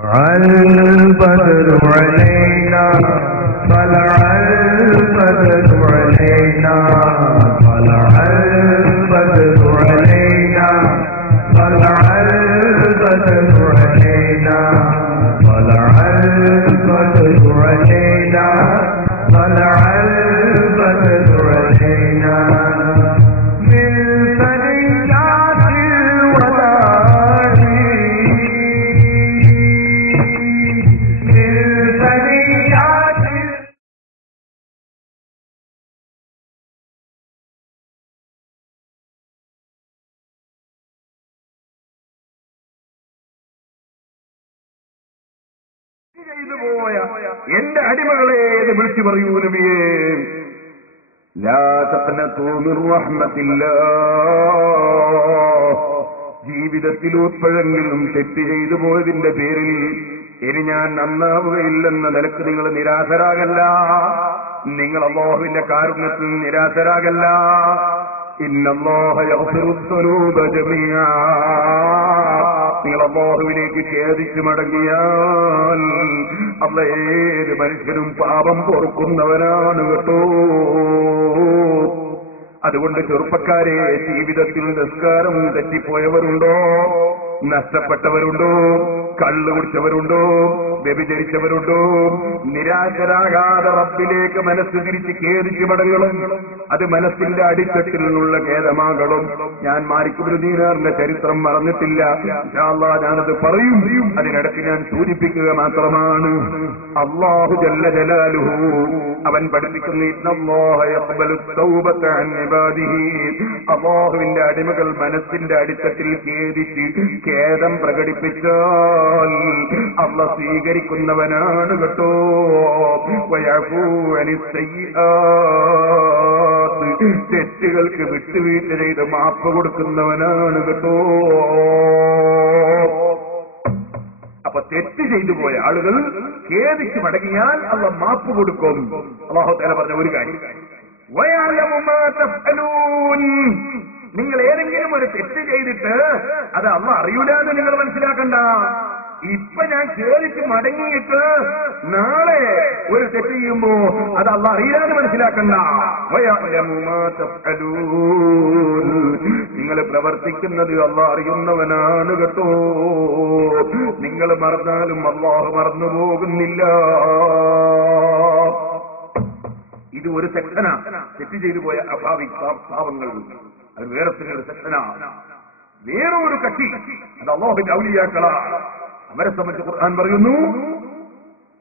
البدر علينا طلع البدر علينا طلع البدر علينا طلع البدر علينا طلع البدر علينا طلع البدر علينا من ثنيات الوداع എന്റെ അടിമകളെ വിളിച്ചു പറയൂ നബിയേ, ലാ തഖ്നതു മിർ റഹ്മത്തില്ലാഹ്. ജീവിതത്തിൽ എപ്പോഴെങ്കിലും തെറ്റ് ചെയ്തു പോയതിന്റെ പേരിൽ ഇനി ഞാൻ നന്നാവുകയില്ലെന്ന നിലക്ക് നിങ്ങൾ നിരാശരാകല്ല. നിങ്ങൾ അല്ലാഹുവിന്റെ കാരുണ്യത്തിൽ നിരാശരാകല്ല. ഇന്നല്ലാഹ യഗ്ഫിറു ദുനൂബ ജമീഅ. നിങ്ങൾ അല്ലാഹുവിലേക്ക് ഖേദിച്ചു മടങ്ങിയാൽ അല്ലാഹ് ഏത് മനുഷ്യനും പാപം പൊറുക്കുന്നവനാണ് കേട്ടോ. അതുകൊണ്ട് ചെറുപ്പക്കാരെ, ജീവിതത്തിൽ നിസ്കാരം തെറ്റിപ്പോയവരുണ്ടോ? നഷ്ടപ്പെട്ടവരുണ്ടോ? കള്ളു കുടിച്ചവരുണ്ടോ? വ്യഭിചരിച്ചവരുണ്ടോ? നിരാശരാകാതെ റബ്ബിലേക്ക് മനസ്സ് തിരിച്ച് ഖേദിച്ചു മടങ്ങണം. അത് മനസ്സിന്റെ അടിത്തട്ടിൽ നിന്നുള്ള ഖേദമാകണം. ഞാൻ മാലിക് ഇബ്നു ദീനാറിന്റെ ചരിത്രം മറന്നിട്ടില്ല. ഇൻഷാ അല്ലാഹ് ഞാനത് പറയും. അതിനിടയ്ക്ക് ഞാൻ സൂചിപ്പിക്കുക മാത്രമാണ്. അല്ലാഹു ജല്ല ജലാലുഹു അവൻ പഠിപ്പിക്കുന്ന ഇന്നല്ലാഹ യഖ്ബലു തൗബത അൻ ഇബാദിഹി. അല്ലാഹുവിന്റെ അടിമകൾ മനസ്സിന്റെ അടിത്തട്ടിൽ ഖേദിച്ച് ഖേദം പ്രകടിപ്പിച്ചാൽ അല്ലാഹ് സ്വീകരിക്കുന്നവനാണ് കേട്ടോ. വയഫൂ അനിസ് സയ്യിആത്ത്. തെറ്റുകൾക്ക് വിട്ടുവീഴ്ച ചെയ്ത് മാപ്പ് കൊടുക്കുന്നവനാണ് കേട്ടോ. അപ്പൊ തെറ്റ് ചെയ്തു പോയ ആളുകൾ ഖേദിച്ച് മടങ്ങിയാൽ അല്ലാഹ് മാപ്പ് കൊടുക്കും. അല്ലാഹു തആല പറഞ്ഞ ഒരു കാര്യം, വയഅലമു മാ തഫ്അലൂൻ. നിങ്ങൾ ഏതെങ്കിലും ഒരു തെറ്റ് ചെയ്തിട്ട് അത് അല്ലാഹ് അറിയൂലെന്ന് നിങ്ങൾ മനസ്സിലാക്കണ്ട. ഇപ്പൊ ഞാൻ ഖേദിച്ച് മടങ്ങിയിട്ട് നാളെ ഒരു തെറ്റ് ചെയ്യുമ്പോ അത് അല്ലാഹ് അറിയില്ലാന്ന് മനസ്സിലാക്കണ്ട. വയഅലമു മാ തഫ്അലൂൻ. നിങ്ങൾ പ്രവർത്തിക്കുന്നത് അല്ലാഹ് അറിയുന്നവനാണ് കേട്ടോ. നിങ്ങൾ മറന്നാലും അല്ലാഹു മറന്നു പോകുന്നില്ല. ഇത് ഒരു സെക്ഷനാണ്. തെറ്റ് ചെയ്തു പോയ പാവങ്ങൾ അത് വേറെ ഒരു സെക്ഷനാണ്. വേറെ ഒരു കക്ഷി അത് അല്ലാഹുവിന്റെ ഔലിയാക്കളാണ്. അവരെ സംബന്ധിച്ച് ഖുർആൻ പറയുന്നു,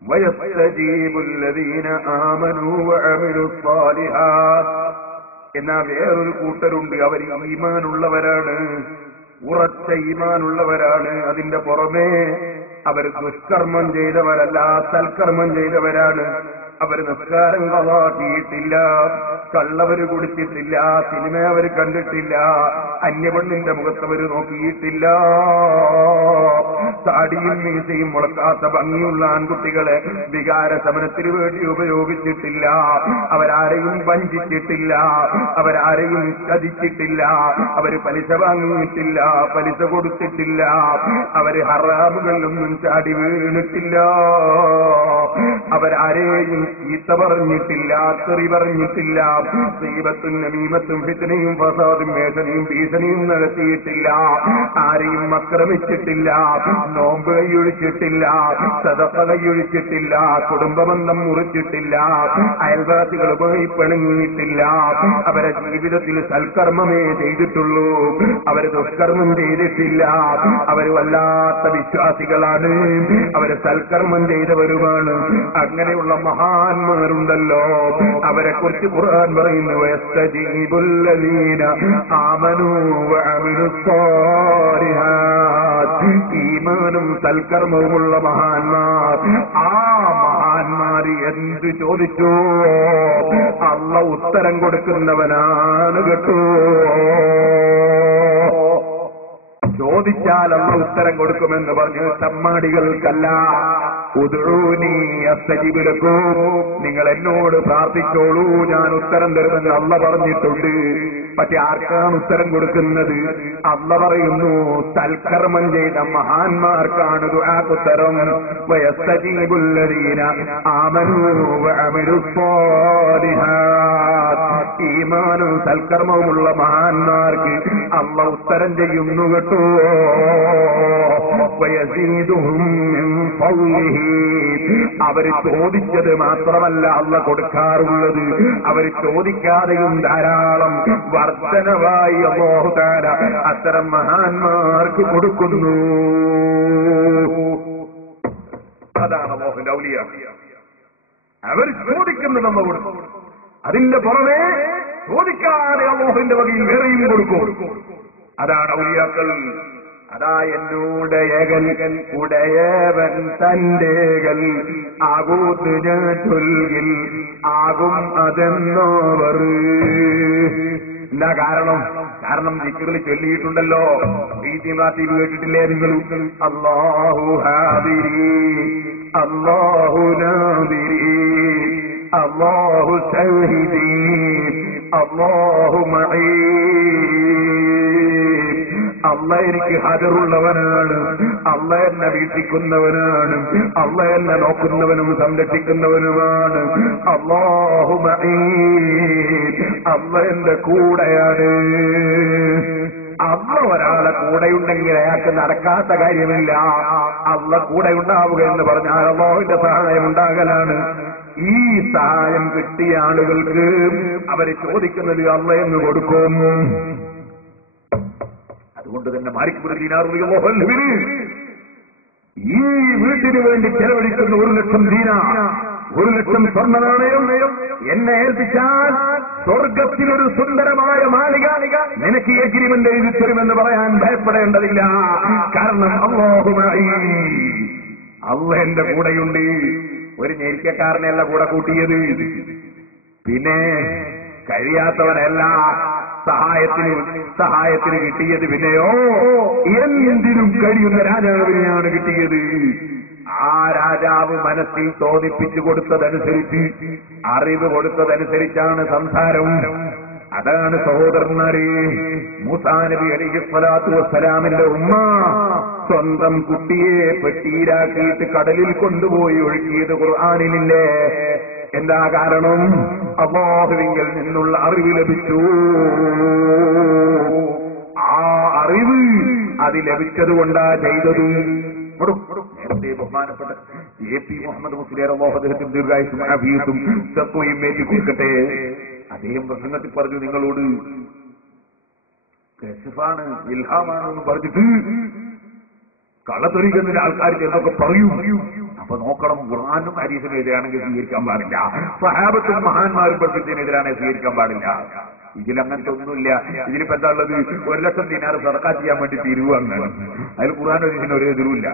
വയസ്തജീബുൽ ലദീന ആമനൂ വഅമിലുസ് സാലിഹാത്ത്. എന്നാ വേറൊരു കൂട്ടരുണ്ട്, അവർ ഈമാനുള്ളവരാണ്, ഉറച്ച ഈമാനുള്ളവരാണ്. അതിന്റെ പുറമേ അവർ ദുഷ്കർമ്മം ചെയ്തവരല്ല, സൽക്കർമ്മം ചെയ്തവരാണ്. അവർ നിസ്കാരം കളാക്കിയിട്ടില്ല, കള്ളവര് കുടിച്ചിട്ടില്ല, സിനിമ അവർ കണ്ടിട്ടില്ല, അന്യപെണ്ണിന്റെ മുഖത്തവര് നോക്കിയിട്ടില്ല, താടിയും മീശയും മുളക്കാത്ത ഭംഗിയുള്ള ആൺകുട്ടികളെ വികാര ശമനത്തിന് വേണ്ടി ഉപയോഗിച്ചിട്ടില്ല, അവരാരെയും വഞ്ചിച്ചിട്ടില്ല, അവരാരെയും ചതിച്ചിട്ടില്ല, അവര് പലിശ വാങ്ങിയിട്ടില്ല, പലിശ കൊടുത്തിട്ടില്ല, അവര് ഹറാമുകളിലൊന്നും ചാടി വീണിട്ടില്ല, അവരാരെയും ചീത്ത പറഞ്ഞിട്ടില്ല, തെറി പറഞ്ഞിട്ടില്ല, ദൈവത്തും നമീമത്തും ഫിത്നയും ഫസാദും വേദനയും ഭീഷണിയും നടത്തിയിട്ടില്ല, ആരെയും ആക്രമിച്ചിട്ടില്ല, നോമ്പ് കൈയൊഴിച്ചിട്ടില്ല, സദഖ കൈയൊഴിച്ചിട്ടില്ല, കുടുംബബന്ധം മുറിച്ചിട്ടില്ല, അയൽവാസികളുമായി പിണങ്ങിയിട്ടില്ല, അവരെ ജീവിതത്തിൽ സൽക്കർമ്മമേ ചെയ്തിട്ടുള്ളൂ, അവര് ദുഷ്കർമ്മം ചെയ്തിട്ടില്ല, അവര് വല്ലാത്ത വിശ്വാസികളാണ്, അവര് സൽക്കർമ്മം ചെയ്തവരുമാണ്. അങ്ങനെയുള്ള മഹാന്മാരുണ്ടല്ലോ, അവരെ കുറിച്ച് ഖുർആൻ പറയുന്നു, വയസ്തജീബുൽ ലദീന ആമനൂ വഅമിലുസ് സാലിഹാത്ത്. ഈമാനും സൽക്കർമ്മവുമുള്ള മഹാന്മാർ, ആ മഹാന്മാര് എന്ത് ചോദിച്ചോ അല്ലാഹു ഉത്തരം കൊടുക്കുന്നവനാണ് കേട്ടോ. ചോദിച്ചാൽ അല്ലാഹു ഉത്തരം കൊടുക്കുമെന്ന് പറഞ്ഞ് തമ്മാടികൾക്കല്ല, ഉദ്ഊനി അസ്തജിബ് ലക്കും, നിങ്ങൾ എന്നോട് പ്രാർത്ഥിച്ചോളൂ, ഞാൻ ഉത്തരം തരുമെന്ന് അല്ല പറഞ്ഞിട്ടുണ്ട്. പക്ഷെ ആർക്കാണ് ഉത്തരം കൊടുക്കുന്നത്? അല്ല പറയുന്നു സൽക്കർമ്മം ചെയ്ത മഹാന്മാർക്കാണ് ദുആക്കുത്തരം. വയസ്തജീബുല്ലദീന ആമനൂ വഅമിലുസ്സാലിഹാത്ത്, ഈമാനും സൽക്കർമ്മവുമുള്ള മഹാന്മാർക്ക് അല്ല ഉത്തരം ചെയ്യുന്നു കേട്ടോ. വയസീദുഹും മിൻ ഫളിഹി, അവര് ചോദിച്ചത് മാത്രമല്ല അല്ല കൊടുക്കാറുള്ളത്, അവര് ചോദിക്കാതെയും ധാരാളം വർദ്ധനവായി അല്ലാഹു തആല അത്തരം മഹാന്മാർക്ക് കൊടുക്കുന്നു. അതാണ് അല്ലാഹുവിന്റെ ഔലിയ. അവർ ചോദിക്കുന്നത് നമ്മൾ കൊടുക്കും. അതിന്റെ പുറമെ ചോദിക്കാതെ അല്ലാഹുവിന്റെ വകയിൽ വേറെയും കൊടുക്കും. അതാണ് ഔലിയാക്കൾ. അതാ എന്നൂടെ ഏകൻ ഉടയവൻ തന്റേകൽ ആകൂത്ത് ഞാൻ ചൊൽകിൽ ആകും അതെന്നോവർ. എന്താ കാരണം? കാരണം ദിക്റിൽ ചൊല്ലിയിട്ടുണ്ടല്ലോ. കേട്ടിട്ടില്ലേ നിങ്ങൾ? അല്ലാഹു ഹാദിരി അല്ലാഹു നാദിരി അല്ലാഹു സഹിദി അല്ലാഹു മഈ. അല്ല എനിക്ക് ഹാജറുള്ളവനാണ്, അല്ല എന്നെ വീക്ഷിക്കുന്നവനാണ്, അല്ല എന്നെ നോക്കുന്നവനും സംരക്ഷിക്കുന്നവനുമാണ്. അല്ലാഹു മഈ, അല്ല എന്റെ കൂടെയാണ്. അല്ല ഒരാളെ കൂടെയുണ്ടെങ്കിൽ അയാൾക്ക് നടക്കാത്ത കാര്യമില്ല. അല്ല കൂടെ ഉണ്ടാവുക എന്ന് പറഞ്ഞാൽ അല്ലാഹുവിന്റെ സഹായം ഉണ്ടാകലാണ്. ഈ സഹായം കിട്ടിയ ആളുകൾക്ക് അവര് ചോദിക്കുന്നത് അല്ല എന്ന് കൊടുക്കും. അതുകൊണ്ട് തന്നെ മാലിക് ഇബ്നു ദീനാർ റളിയല്ലാഹു അൻഹു ഈ വീട്ടിന് വേണ്ടി ചെലവഴിക്കുന്ന 1,00,000 ദീനാർ, 1,00,000 സ്വർണ്ണനാണയം എന്നെ ഏൽപ്പിച്ചാൽ സ്വർഗത്തിലൊരു സുന്ദരമായ മാളിക നിനക്ക് എഗ്രിമെന്റ് എഴുതി തരുമെന്ന് പറയാൻ ഭയപ്പെടേണ്ടതില്ല. കാരണം അല്ലാഹു മഈ, അല്ല എന്റെ കൂടെയുണ്ട്. ഒരു ഞെരിക്കക്കാരനെയല്ല കൂടെ കൂട്ടിയത്, പിന്നെ കഴിയാത്തവനല്ല സഹായത്തിന് കിട്ടിയത്. പിന്നെയോ എന്തിനും കഴിയുന്ന രാജാവിനെയാണ് കിട്ടിയത്. ആ രാജാവ് മനസ്സിൽ തോന്നിപ്പിച്ചു കൊടുത്തതനുസരിച്ച്, അറിവ് കൊടുത്തതനുസരിച്ചാണ് സംസാരം. അതാണ് സഹോദരന്മാരെ, മൂസാ നബി അലൈഹിസ്സലാത്തു വസ്സലാമിന്റെ ഉമ്മ സ്വന്തം കുട്ടിയെ പെട്ടിയിലാക്കിയിട്ട് കടലിൽ കൊണ്ടുപോയി ഒഴുകിയത് ഖുർആനിലില്ലേ? എന്താ കാരണം? അല്ലാഹുവിങ്കിൽ നിന്നുള്ള അറിവ് ലഭിച്ചു. ആ അറിവ് അത് ലഭിച്ചതുകൊണ്ടാ ചെയ്തത്. നേരത്തെ ബഹുമാനപ്പെട്ട എ.പി. മുഹമ്മദ് മുസ്ലിയാർ അല്ലാഹു അദ്ദേഹത്തിന് ദീർഘായുസ്സും ആഫിയത്തും തഖ്വയും മേറ്റി കൊടുക്കട്ടെ. അദ്ദേഹം പ്രസംഗത്തിൽ പറഞ്ഞു, നിങ്ങളോട് കശഫാണ് ഇൽഹാമാണെന്ന് പറഞ്ഞിട്ട് കളത്തൊരിക്കുന്ന ആൾക്കാർ എന്നൊക്കെ പറയൂ. അപ്പൊ നോക്കണം, ഖുർആനും ഹദീസിനും എതിരാണെങ്കിൽ സ്വീകരിക്കാൻ പാടില്ല, സ്വഹാബത്തും മഹാന്മാരും പഠിപ്പിച്ചതിനെതിരാണ് സ്വീകരിക്കാൻ പാടില്ല. ഇതിലങ്ങനത്തെ ഒന്നുമില്ല. ഇതിലിപ്പോ എന്താ ഉള്ളത്? 1,00,000 ദീനാർ സദഖ ചെയ്യാൻ വേണ്ടി തീരുവാണ്. അതിൽ ഖുർആൻ ഹദീസിന് ഒരു എതിരുമില്ല.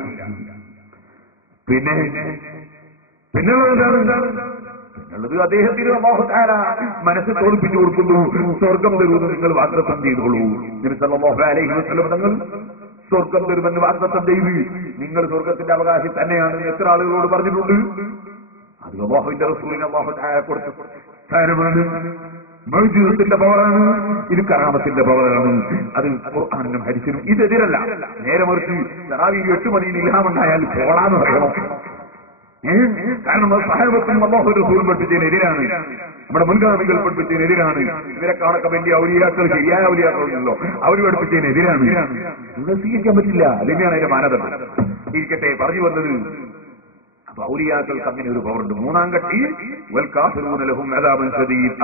പിന്നുള്ളത് അദ്ദേഹത്തിന് അല്ലാഹു തആല മനസ്സ് തോൽപ്പിച്ചു കൊടുക്കുന്നു. സ്വർഗം തരുമെന്ന് നിങ്ങൾ വാഗ്ദത്തം ചെയ്തോളൂ. നബി സല്ലല്ലാഹു അലൈഹി വസല്ലം തങ്ങൾ സ്വർഗം തരുമെന്ന് വാഗ്ദത്തം ചെയ്ത് നിങ്ങൾ സ്വർഗത്തിന്റെ അവകാശി തന്നെയാണ് എത്ര ആളുകളോട് പറഞ്ഞിട്ടുണ്ട്. അത് അല്ലാഹുവിന്റെ റസൂലിന് അല്ലാഹു തആല കൊടുത്ത സ്ഥാനമാണ്. മൗജൂദത്തിന്റെ പവറാണ്, ഇത് കറാമത്തിന്റെ പവറാണ്. അത് ഖുർആനിനും ഹദീസിനും ഇതെതിരല്ല. നേരെ മറിച്ച് തറാവീഹ് 8 മണിയിൽ ഇൽഹാമുണ്ടായാൽ പോളാന്ന് പറയണം. കാരണം അത് സഹാബത്തും അല്ലാഹുവിന്റെ റസൂലും പഠിപ്പിച്ചതിനെതിരാണ്, നമ്മുടെ മുൻഗാമികൾ പഠിപ്പിച്ചതിനെതിരാണ്. ഇവരെക്കാളൊക്കെ വേണ്ടി ഔലിയാക്കൾ, ശരിയായ ഔലിയാക്കളുണ്ടല്ലോ, അവർ പഠിപ്പിച്ചതിനെതിരാണ്. ഇവിടെ സ്വീകരിക്കാൻ പറ്റില്ല. അതിനെയാണ് അതിന്റെ മാനദണ്ഡം. ഇരിക്കട്ടെ, പറഞ്ഞു വന്നത് അപ്പൊ ഔലിയാക്കൾക്ക് അങ്ങനെ ഒരു പവറുണ്ട്. 3-ാം കക്ഷി വൽ കാഫിറൂന ലഹും അദാബുൻ ശദീദ്,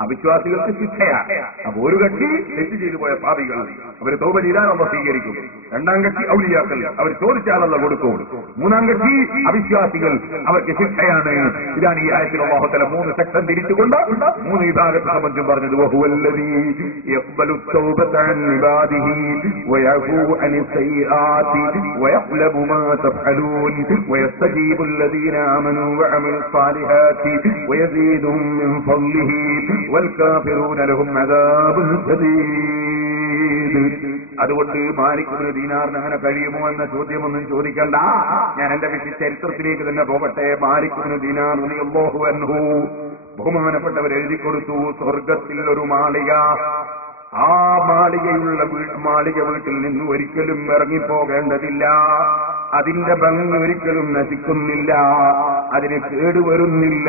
അവിശ്വാസികൾക്ക് ശിക്ഷയാണ്. അപ്പൊ ഒരു കക്ഷി തെറ്റ് ചെയ്തു പോയ പാപികൾ, അവർ തൗബ ചെയ്താൽ അല്ലാഹു സ്വീകരിക്കും. 2-ാം കക്ഷി ഔലിയാക്കൾ, അവർ ചോദിച്ചാൽ അല്ലാഹു കൊടുക്കും. 3-ാം കക്ഷി അവിശ്വാസികൾ, അവർക്ക് ശിക്ഷയാണ്. ഇതാണ് ഈ ആയത്തിൽ അല്ലാഹു തആല 3 സെക്ഷൻ തിരിച്ചുകൊണ്ട് 3 വിഭാഗത്തെ സംബന്ധിച്ചും പറഞ്ഞത്. വഹുവല്ലദീ യഖ്ബലു തൗബത അൻ ഇബാദിഹി വയഅഫു അനി സയ്യിആതി വയഖ്ലബു മാ തഫ്അലൂൻ ويستجيب الذين آمنوا وعملوا الصالحات ويزيدهم من فضله والكافرون لهم عذاب شديد. അതുകൊണ്ട് മാലിക് ഇബ്നു ദീനാറിന് അങ്ങനെ കഴിയുമോ എന്ന ചോദ്യമൊന്നും ചോദിക്കണ്ട. ഞാൻ എന്റെ ചരിത്രത്തിലേക്ക് തന്നെ പോകട്ടെ. മാലിക് ഇബ്നു ദീനാർ റളിയല്ലാഹു അൻഹു ബഹുമാനപ്പെട്ടവർ എഴുതി കൊടുത്തു, സ്വർഗത്തിൽ ഒരു മാളിക. ആ മാളിക വീട്ടിൽ നിന്ന് ഒരിക്കലും ഇറങ്ങിപ്പോകേണ്ടതില്ല. അതിന്റെ ഭംഗി ഒരിക്കലും നശിക്കുന്നില്ല, അതിന് കേടുവരുന്നില്ല,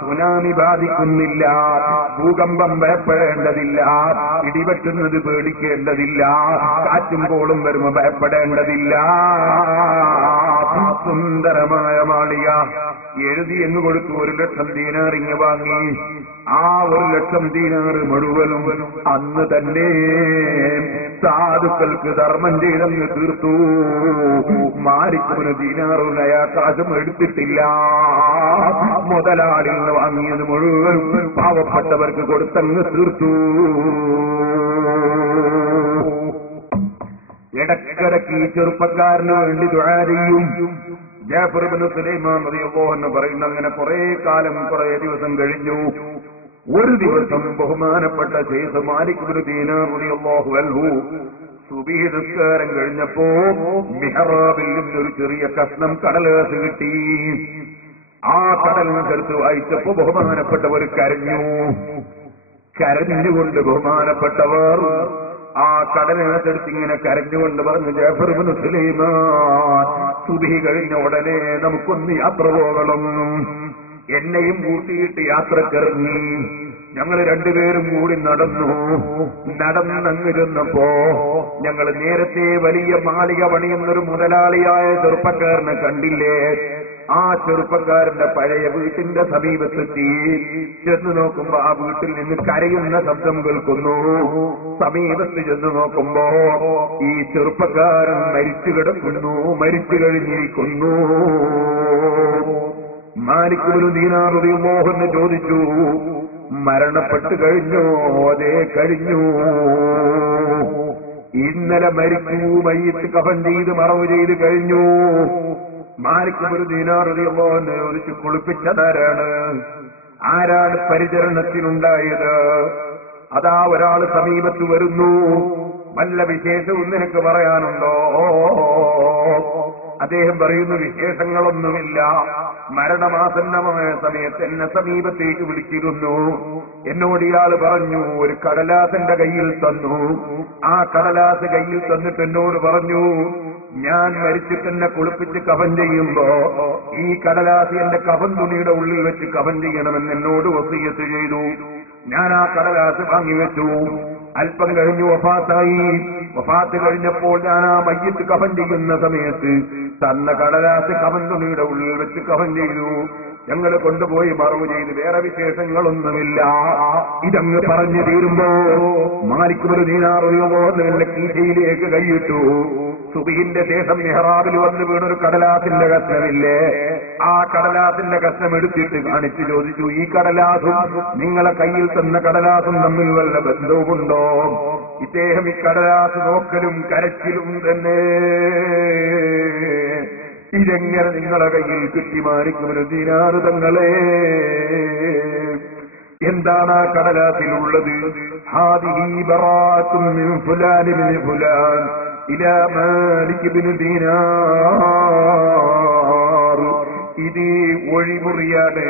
സുനാമി ബാധിക്കുന്നില്ല, ഭൂകമ്പം ഭയപ്പെടേണ്ടതില്ല, ഇടിവെട്ടുന്നത് പേടിക്കേണ്ടതില്ല, കാറ്റും കോളും വരുമ്പോൾ ഭയപ്പെടേണ്ടതില്ല. സുന്ദരമായ മാളിക എഴുതി എന്ന് കൊടുത്തു. 1,00,000 ദീനാർ ഇങ്ങ് വാങ്ങി. ആ 1,00,000 ദീനാർ മുഴുവനും അന്ന് തന്നെ സാധുക്കൾക്ക് ധർമ്മം ചെയ്തെന്ന് തീർത്തു. മാലിക് ഇബ്നു ദീനാർ കാശും എടുത്തിട്ടില്ല. മുതലാളിൽ നിന്ന് വാങ്ങിയത് മുഴുവനും പാവപ്പെട്ടവർക്ക് കൊടുത്തങ്ങ് തീർത്തു. ഇടക്കിടക്ക് ഈ ചെറുപ്പക്കാരന് വേണ്ടി ദുആ ചെയ്യും. ജാഫർ ഇബ്നു സുലൈമാൻ റളിയല്ലാഹു അൻഹു പറയുന്നു, അങ്ങനെ കുറെ കാലം കുറെ ദിവസം കഴിഞ്ഞു. ഒരു ദിവസം ബഹുമാനപ്പെട്ട ശൈഖ് മാലിക് ഇബ്നു ദീനാർ റളിയല്ലാഹു അൻഹു സുബഹി നിസ്കാരം കഴിഞ്ഞപ്പോ മിഹ്റാബിൽ നിന്നൊരു ചെറിയ കഷ്ണം കടലാസ് കിട്ടി. ആ കടലാസെടുത്ത് വായിച്ചപ്പോ ബഹുമാനപ്പെട്ടവർ കരഞ്ഞു. കരഞ്ഞുകൊണ്ട് ബഹുമാനപ്പെട്ടവർ ആ കടലിനകത്തെടുത്ത് ഇങ്ങനെ കരഞ്ഞുകൊണ്ട് പറഞ്ഞു, ജാഫർ ഇബ്നു സുലൈമാൻ, സുബഹി കഴിഞ്ഞ ഉടനെ നമുക്കൊന്ന് യാത്ര പോകണം. എന്നെയും കൂട്ടിയിട്ട് യാത്രക്കിറങ്ങി. ഞങ്ങൾ രണ്ടുപേരും കൂടി നടന്നങ്ങ് ചെന്നപ്പോ ഞങ്ങൾ നേരത്തെ വലിയ മാളിക പണിയുന്നൊരു മുതലാളിയായ ചെറുപ്പക്കാരനെ കണ്ടില്ലേ? ആ ചെറുപ്പക്കാരന്റെ പഴയ വീട്ടിന്റെ സമീപത്തെത്തി. ചെന്ന് നോക്കുമ്പോ ആ വീട്ടിൽ നിന്ന് കരയുന്ന ശബ്ദം കേൾക്കുന്നു. സമീപത്ത് ചെന്ന് നോക്കുമ്പോ ഈ ചെറുപ്പക്കാരൻ മരിച്ചു കിടക്കുന്നു, മരിച്ചു കഴിഞ്ഞിരിക്കുന്നു. മാലിക് ഇബ്നു ദീനാർ റളിയല്ലാഹു അൻഹു ചോദിച്ചു, മരണപ്പെട്ടു കഴിഞ്ഞോ? അതേ, കഴിഞ്ഞു. ഇന്നലെ മരിച്ചു, മയ്യിത്ത് കഫൻ ചെയ്ത് മറവ് ചെയ്ത് കഴിഞ്ഞു. മാലിക് ഇബ്നു ദീനാർ റളിയല്ലാഹു അൻഹു ചോദിച്ചു, കുളിപ്പിച്ചതാരാണ്? ആരാണ് പരിചരണത്തിനുണ്ടായത്? അതാ ഒരാൾ സമീപത്ത് വരുന്നു. വല്ല വിശേഷവും നിനക്ക് പറയാനുണ്ടോ? അദ്ദേഹം പറയുന്നു, വിശേഷങ്ങളൊന്നുമില്ല. മരണമാസന്നമായ സമയത്ത് എന്നെ സമീപത്തേക്ക് വിളിച്ചിരുന്നു. എന്നോട് ഇയാൾ പറഞ്ഞു, ഒരു കടലാസിന്റെ കയ്യിൽ തന്നു. ആ കടലാസ് കയ്യിൽ തന്നിട്ട് എന്നോട് പറഞ്ഞു, ഞാൻ മരിച്ചിട്ട് എന്നെ കുളിപ്പിച്ച് കഫൻ ചെയ്യുമ്പോ ഈ കടലാസ് എന്റെ കഫൻ തുണിയുടെ ഉള്ളിൽ വെച്ച് കഫൻ ചെയ്യണമെന്ന് എന്നോട് വസിയത്ത് ചെയ്തു. ഞാൻ ആ കടലാസ് വാങ്ങിവെച്ചു. അല്പം കഴിഞ്ഞു വഫാത്തായി. വഫാത്ത് കഴിഞ്ഞപ്പോൾ ഞാൻ ആ മയ്യിത്ത് കഫൻ ചെയ്യുന്ന സമയത്ത് തന്ന കടലാസ് കഫൻ തുണിയുടെ ഉള്ളിൽ വെച്ച് കഫൻ ചെയ്തു. ഞങ്ങൾ കൊണ്ടുപോയി മറവ് ചെയ്ത്. വേറെ വിശേഷങ്ങളൊന്നുമില്ല. ഇതങ്ങ് പറഞ്ഞു തീരുമ്പോ മാലിക് ഇബ്നു ദീനാർ റളിയല്ലാഹു അൻഹു കീശയിലേക്ക് കൈയിട്ടു. സുബഹിന്റെ ശേഷം മിഹ്റാബിൽ വന്ന് വീണൊരു കടലാസിന്റെ കഷ്ണമില്ലേ? ആ കടലാസിന്റെ കഷ്ണം എടുത്തിട്ട് കാണിച്ചു ചോദിച്ചു, ഈ കടലാസും നിങ്ങളെ കയ്യിൽ തന്ന കടലാസും തമ്മിൽ വല്ല ബന്ധവുമുണ്ടോ? ഇദ്ദേഹം ഈ കടലാസ് നോക്കലും കരച്ചിലും തന്നെ. ഇതെങ്ങനെ നിങ്ങളെ കയ്യിൽ കിട്ടി മാലിക് ഇബ്നു ദീനാർ തങ്ങളെ? എന്താണ് ആ കടലാസിലുള്ളത്? ഹാദിഹി ബറാഅത്തുൻ മിൻ ഫുലാൻ ഇബ്നു ഫുലാൻ ഇലാ മാലിക് ഇബ്നു ദീനാർ. ഇത് ഒഴിമുറിയാണ്.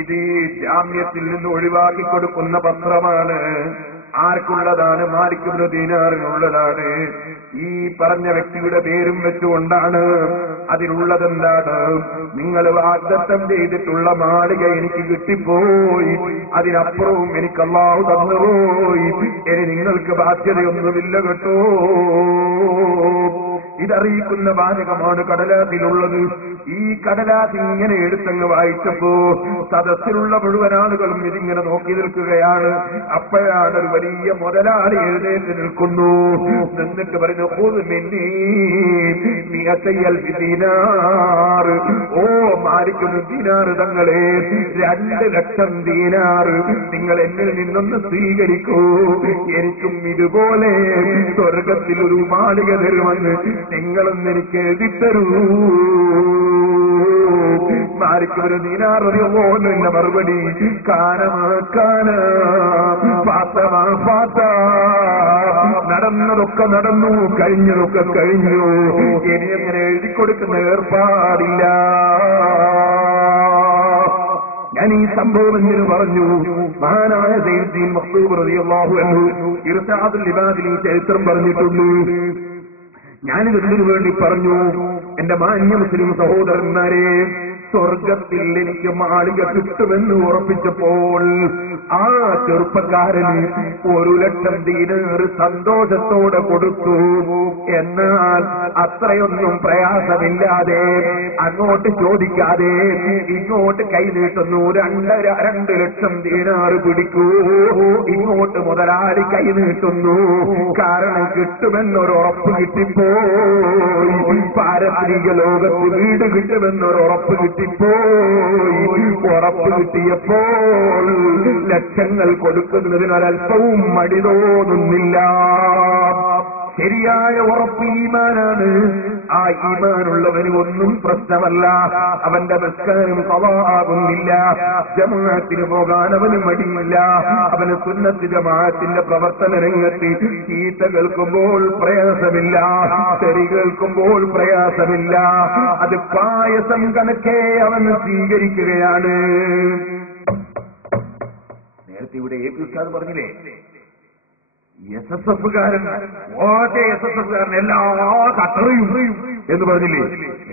ഇത് ജാമ്യത്തിൽ നിന്ന് ഒഴിവാക്കി കൊടുക്കുന്ന പത്രമാണ്. ആർക്കുള്ളതാണ്? മാലിക് ഇബ്നു ദീനാറിനുള്ളതാണ്. ഈ പറഞ്ഞ വ്യക്തിയുടെ പേരും വെച്ചുകൊണ്ടാണ്. അതിലുള്ളതെന്താണ്? നിങ്ങൾ വാഗ്ദത്തം ചെയ്തിട്ടുള്ള മാളിക എനിക്ക് കിട്ടിപ്പോയി, അതിനപ്പുറവും എനിക്ക് അല്ലാഹു തന്നുപോയി. ഇനി നിങ്ങൾക്ക് ബാധ്യതയൊന്നുമില്ല കേട്ടോ. ഇതറിയിക്കുന്ന വാചകമാണ് കടലാസിലുള്ളത്. ഈ കടലാസ് ഇങ്ങനെ എടുത്തങ്ങ് വായിച്ചപ്പോ സദസ്സിലുള്ള മുഴുവൻ ആളുകളും ഇതിങ്ങനെ നോക്കി നിൽക്കുകയാണ്. അപ്പോഴാണ് ഒരു വലിയ മുതലാളി എഴുന്നേറ്റ് നിൽക്കുന്നു. എന്നിട്ട് പറഞ്ഞു, ഖുദ് മിന്നീ മിഅത്തൽഫി ദീനാർ. ഓ മാലിക് ഇബ്നു ദീനാർ തങ്ങളെ, 2,00,000 ദീനാർ നിങ്ങൾ എന്നിൽ നിന്നൊന്ന് സ്വീകരിക്കൂ. എനിക്കും ഇതുപോലെ സ്വർഗത്തിൽ ഒരു മാളിക തരുമെന്ന് നിങ്ങളൊന്ന് എനിക്ക് എഴുതിത്തരൂ. മാലിക് ഇബ്നു ദീനാർ റളിയല്ലാഹു അൻഹു മറുപടി, കാന ഫാത്തമ ഫാത്ത. നടന്നതൊക്കെ നടന്നു, കഴിഞ്ഞതൊക്കെ കഴിഞ്ഞു. ഇനി അങ്ങനെ എഴുതി കൊടുക്കുന്ന ഏർപ്പാടില്ല. ഞാൻ ഈ സംഭവം എന്തിനു പറഞ്ഞു? മഹാനായ സയ്യിദുൽ മഖ്ദൂം റളിയല്ലാഹു അൻഹു ഇർശാദുൽ ഇബാദിൽ ഈ ചരിത്രം പറഞ്ഞിട്ടുണ്ട്. ഞാനിത് എന്തിനു വേണ്ടി പറഞ്ഞു? എന്റെ മാന്യ മുസ്ലിം സഹോദരന്മാരെ, സ്വർഗത്തിൽ എനിക്ക് മാളിക കിട്ടുമെന്ന് ഉറപ്പിച്ചപ്പോൾ ആ ചെറുപ്പക്കാരന് 1,00,000 ദീനാർ സന്തോഷത്തോടെ കൊടുത്തു. എന്നാൽ അത്രയൊന്നും പ്രയാസമില്ലാതെ, അങ്ങോട്ട് ചോദിക്കാതെ ഇങ്ങോട്ട് കൈനീട്ടുന്നു. 2 ലക്ഷം ദീനാർ പിടിക്കൂ, ഇങ്ങോട്ട് മുതലാളി കൈനീട്ടുന്നു. കാരണം കിട്ടുമെന്നൊരു ഉറപ്പ് കിട്ടിപ്പോയി. പാരത്രിക ലോകത്ത് വീട് കിട്ടുമെന്നൊരു ഉറപ്പ് കിട്ടിപ്പോയി. ഉറപ്പ് കിട്ടിയപ്പോൾ ലക്ഷങ്ങൾ കൊടുക്കുന്നതിനൊരൽപ്പവും മടി തോന്നുന്നില്ല. ശരിയായ ഉറപ്പ് ഈമാനാണ്. ആ ഈമാനുള്ളവന് ഒന്നും പ്രശ്നമല്ല. അവന്റെ നിസ്കാരം ഖളാകുന്നില്ല. ജമാഅത്തിന് പോകാൻ അവന് മടിയില്ല. അവന് സുന്നത്ത് ജമാഅത്തിന്റെ പ്രവർത്തന രംഗത്ത് ചീത്ത കേൾക്കുമ്പോൾ പ്രയാസമില്ല, തെറി കേൾക്കുമ്പോൾ പ്രയാസമില്ല. അത് പായസം കണക്കെ അവന് സ്വീകരിക്കുകയാണ്. നേരത്തെ ഇവിടെ എ പി ഉസ്താദ് പറഞ്ഞില്ലേ, SSFകാരൻ എല്ലാ കത്തറിയും എന്ന് പറഞ്ഞില്ലേ?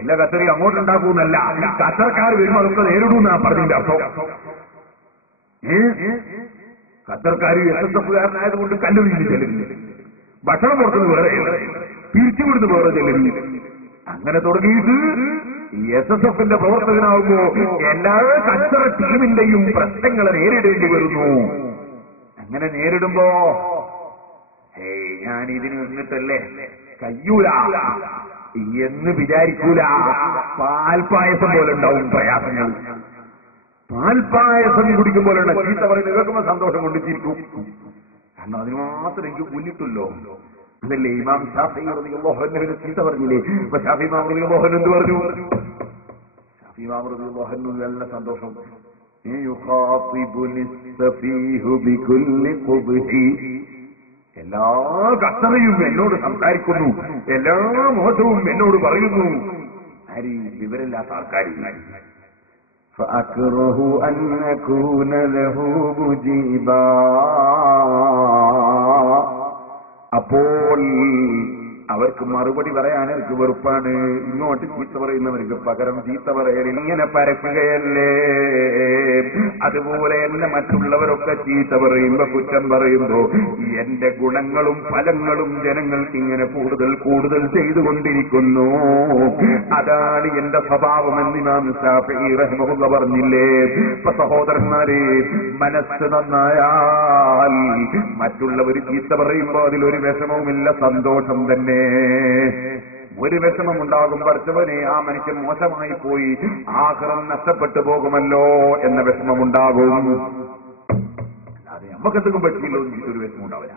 എല്ലാ കത്തറിയും അങ്ങോട്ടുണ്ടാക്കൂന്നല്ല, കത്തർക്കാർ വരുമ്പോൾ അതൊക്കെ നേരിടുന്നാ പറഞ്ഞതിന്റെ അർത്ഥം. ഖത്തർക്കാർ SSFകാരനായതുകൊണ്ട് കല്ലുപിടിച്ച് ചെല്ലുന്നു, ഭക്ഷണം പുറത്തുനിന്ന് വേറെ പിരിച്ചുവിടുന്ന് വേറെ ചെല്ലുന്നു. അങ്ങനെ തുടങ്ങിയിട്ട് SSFന്റെ പ്രവർത്തകനാകുമ്പോ എല്ലാ കച്ചറ ടീമിന്റെയും പ്രശ്നങ്ങളെ നേരിടേണ്ടി വരുന്നു. അങ്ങനെ നേരിടുമ്പോ ഞാൻ ഇതിന് നിന്നിട്ടല്ലേ കയ്യൂല എന്ന് വിചാരിക്കൂല. പാൽപ്പായസം പോലെ ഉണ്ടാവും പ്രയാസങ്ങൾ. പാൽപ്പായസം കുടിക്കുമ്പോലുള്ള ചീത്ത പറയുന്നത് കേൾക്കുമ്പോൾ സന്തോഷം കൊണ്ട് ചിരിക്കും. കാരണം അതിന് മാത്രം എനിക്ക് പുല്ലിട്ടല്ലോ. അതല്ലേ ഇമാം ഷാഫി റളിയല്ലാഹു അൻഹുവിനെ ചീത്ത പറഞ്ഞില്ലേ? അപ്പൊ ഷാഫി ഇമാം റളിയല്ലാഹു അൻഹു എന്ത് പറഞ്ഞു? ഷാഫി ഇമാം റളിയല്ലാഹു അൻഹു നല്ല സന്തോഷം. എല്ലാ കത്തറയും എന്നോട് സംസാരിക്കുന്നു, എല്ലാ മോശവും എന്നോട് പറയുന്നു. ആര്? വിവരമില്ലാത്ത ആൾക്കാർ. അപ്പോൾ അവർക്ക് മറുപടി പറയാൻ എനിക്ക് വെറുപ്പാണ്. ഇങ്ങോട്ട് ചീത്ത പറയുന്നവർക്ക് പകരം ചീത്ത പറയൽ ഇങ്ങനെ പരക്കുകയല്ലേ? അതുപോലെ എന്നെ മറ്റുള്ളവരൊക്കെ ചീത്ത പറയുമ്പോ, കുറ്റം പറയുമ്പോ എന്റെ ഗുണങ്ങളും ഫലങ്ങളും ജനങ്ങൾക്ക് ഇങ്ങനെ കൂടുതൽ കൂടുതൽ ചെയ്തുകൊണ്ടിരിക്കുന്നു. അതാണ് എന്റെ സ്വഭാവമെന്ന് ഇമാം ശാഫിഈ റഹിമഹുല്ലാഹ് പറഞ്ഞില്ലേ? ഇപ്പൊ സഹോദരന്മാരെ, മനസ്സ് നന്നായാൽ മറ്റുള്ളവർ ചീത്ത പറയുമ്പോ അതിലൊരു വിഷമവുമില്ല, സന്തോഷം തന്നെ. ഒരു വിഷമം ഉണ്ടാകും, പഠിച്ചവനെ ആ മനുഷ്യൻ മോശമായി പോയി, ആഖിറം നഷ്ടപ്പെട്ടു പോകുമല്ലോ എന്ന വിഷമമുണ്ടാകും. അല്ലാതെ നമുക്കെന്തെങ്കിലും പറ്റിയില്ലോ ഒരു വിഷമം ഉണ്ടാവില്ല.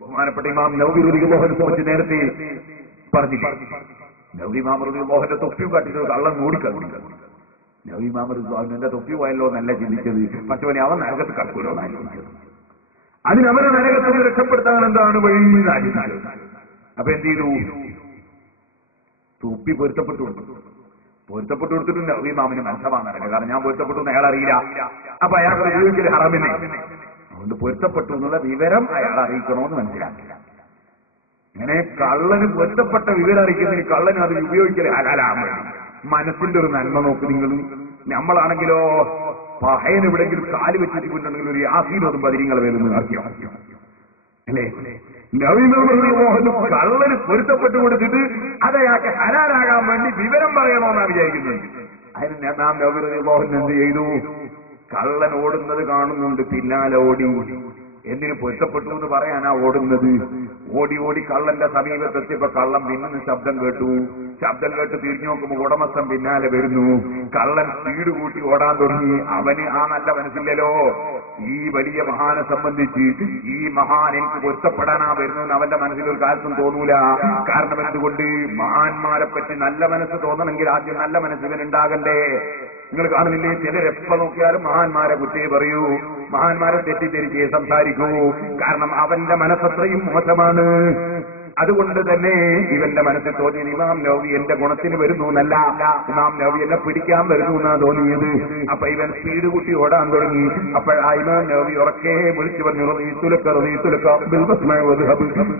ബഹുമാനപ്പെട്ട ഇമാം നവവി റളിയല്ലാഹു അൻഹു കുറിച്ച് നേരത്തെ പറഞ്ഞില്ലേ? നവവി ഇമാം റളിയല്ലാഹു അൻഹു തൊപ്പി കാട്ടിട്ട് കള്ളം ഓടിക്കുന്നു. നവവി ഇമാം റളിയല്ലാഹു അൻഹു എന്റെ തൊപ്പി പോയല്ലോ എന്നല്ല ചിന്തിച്ചത്, പക്ഷേ അവൻ നരകത്ത് കടക്കൂലോ എന്നാണ് ചിന്തിച്ചത്. അതിനവനെ നരകത്തിൽ രക്ഷപ്പെടുത്താൻ എന്താണ് വഴി എന്നാണ്. അപ്പൊ എന്ത് ചെയ്തു? തൊപ്പി പൊരുത്തപ്പെട്ടു കൊടുത്തിട്ട് നവവി ഇമാമിന് മനസ്സമാകാനല്ല. കാരണം ഞാൻ പൊരുത്തപ്പെട്ടു എന്ന് അയാൾ അറിയില്ല. അപ്പൊ അയാൾ ഉപയോഗിക്കൽ ഹറാമിനെ. അതുകൊണ്ട് പൊരുത്തപ്പെട്ടു എന്നുള്ള വിവരം അയാൾ അറിയിക്കണമെന്ന് മനസ്സിലാക്കില്ല. ഇങ്ങനെ കള്ളന് പൊരുത്തപ്പെട്ട വിവരം അറിയിക്കുന്നതിന് കള്ളന് അത് ഉപയോഗിക്കൽ ഹലാലാണ്. മനസ്സിന്റെ ഒരു നന്മ നോക്ക് നിങ്ങൾ. നമ്മളാണെങ്കിലോ പഹയൻ എവിടെയെങ്കിലും കാല് വെച്ചിട്ടുണ്ടെങ്കിൽ ഒരു യാസീനോതും പതിരിങ്ങളെ വേലൊന്നും ആക്കിയോ അല്ലേ? കള്ളന് പൊരുത്തപ്പെട്ടു കൊടുത്തിട്ട് അതയാൾക്ക് ഹലാലാകാൻ വേണ്ടി വിവരം പറയണമെന്നാണ് വിചാരിക്കുന്നത്. അതിന് നാം നബിറളിയല്ലാഹു എന്ത് ചെയ്തു? കള്ളൻ ഓടുന്നത് കാണുന്നുണ്ട്, പിന്നാലെ ഓടി. എന്തിനു പൊരുത്തപ്പെട്ടു എന്ന് പറയാനാ ഓടുന്നത്? ഓടി ഓടി കള്ളന്റെ സമീപത്തെത്തിയപ്പോ കള്ളൻ പിന്നെന്ന് ശബ്ദം കേട്ടു. ശബ്ദം കേട്ട് തിരിഞ്ഞു നോക്കുമ്പോൾ ഉടമസ്ഥൻ പിന്നാലെ വരുന്നു. കള്ളൻ സ്പീഡ് കൂട്ടി ഓടാൻ തുടങ്ങി. അവന് ആ നല്ല മനസ്സില്ലല്ലോ, ഈ വലിയ മഹാനെ സംബന്ധിച്ച് ഈ മഹാൻ എനിക്ക് പൊരുത്തപ്പെടാനാ വരുന്നു അവന്റെ മനസ്സിൽ ഒരു കാലത്തും തോന്നൂല. കാരണം എന്തുകൊണ്ട്? മഹാന്മാരെ പറ്റി നല്ല മനസ്സ് തോന്നണമെങ്കിൽ ആദ്യം നല്ല മനസ്സ് ഇവനുണ്ടാകണ്ടേ. നിങ്ങൾ കാണുന്നില്ലേ, ചിലരെപ്പ നോക്കിയാലും മഹാന്മാരെ കുറ്റേ പറയൂ, മഹാന്മാരെ തെറ്റിദ്ധരിച്ചേ സംസാരിക്കൂ. കാരണം അവന്റെ മനസ്സത്രയും മോശമാണ്. അതുകൊണ്ട് തന്നെ ഇവന്റെ മനസ്സിൽ തോന്നിയത് ഇമാം നവവി എന്റെ ഗുണത്തിന് വരുന്നു എന്നല്ല, ഇമാം നവവി എന്നെ പിടിക്കാൻ വരുന്നു എന്നാ തോന്നിയത്. അപ്പൊ ഇവൻ സ്പീഡ് കൂട്ടി ഓടാൻ തുടങ്ങി. അപ്പോഴാ ഇമാം നവവി ഉറക്കെ വിളിച്ചു പറഞ്ഞു,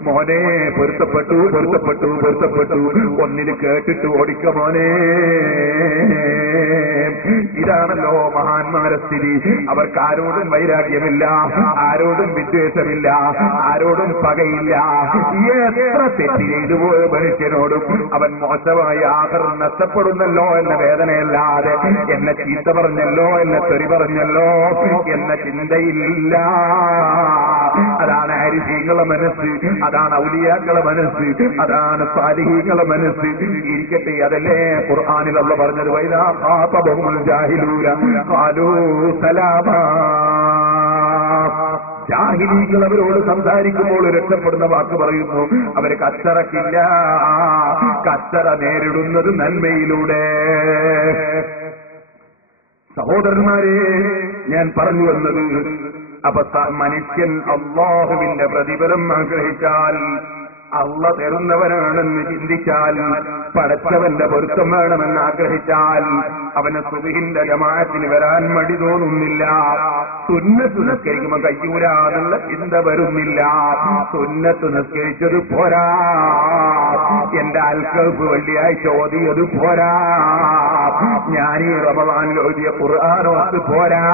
മോനെ പൊരുത്തപ്പെട്ടു പൊരുത്തപ്പെട്ടു പൊരുത്തപ്പെട്ടു, ഒന്നിന് കേട്ടിട്ട് ഓടിക്ക മോനെ. ഇതാണല്ലോ മഹാന്മാരെ സ്ഥിതി. അവർക്ക് ആരോടും വൈരാഗ്യമില്ല, ആരോടും വിദ്വേഷമില്ല, ആരോടും പകയില്ല. എത്ര തെറ്റ് ചെയ്തു പോയ മനുഷ്യനോടും അവൻ മോശമായി ആഹാരം നഷ്ടപ്പെടുന്നല്ലോ എന്ന വേദനയല്ലാതെ എന്നെ ചീത്ത പറഞ്ഞല്ലോ, എന്നെ തെറി പറഞ്ഞല്ലോ എന്ന ചിന്തയില്ല. അതാണ് ആരിഫീങ്ങളെ മനസ്സ്, അതാണ് ഔലിയാക്കളെ മനസ്സ്, അതാണ് സാലിഹീങ്ങളെ മനസ്സ്. ഇരിക്കട്ടെ, അതല്ലേ ഖുർആനിൽ അല്ലാഹു പറഞ്ഞത്, വൈദാ ഖാതബഹുൽ ജാഹിലൂന ഖാലൂ സലാമാ. ജാഹിലീകൾ അവരോട് സംസാരിക്കുമ്പോൾ രക്ഷപ്പെടുന്ന വാക്ക് പറയുന്നു, അവര് കച്ചറക്കില്ല, കച്ചറ നേരിടുന്നത് നന്മയിലൂടെ. സഹോദരന്മാരെ, ഞാൻ പറഞ്ഞു വന്നത്, അപ്പൊ മനുഷ്യൻ അല്ലാഹുവിന്റെ പ്രതിഫലം ആഗ്രഹിച്ചാൽ, അള്ള തരുന്നവനാണെന്ന് ചിന്തിച്ചാൽ, പടച്ചവന്റെ പൊരുത്തം വേണമെന്ന് ആഗ്രഹിച്ചാൽ അവന് സുബ്ഹിന്റെ ജമാഅത്തിന് വരാൻ മടി തോന്നുന്നില്ല. സുന്നത്ത് നിസ്കരിക്കുമ്പോൾ കഴിയൂരാന്നുള്ള ചിന്ത വരുന്നില്ല. സുന്നത്ത് നിസ്കരിച്ചത് പോരാ, എന്റെ അൽക്കൽപ്പ് വെള്ളിയാഴ്ച ഓതിയത് പോരാ, ഞാൻ ഈ റമദാനിൽ ഓതിയ ഖുർആനോത്ത് പോരാ,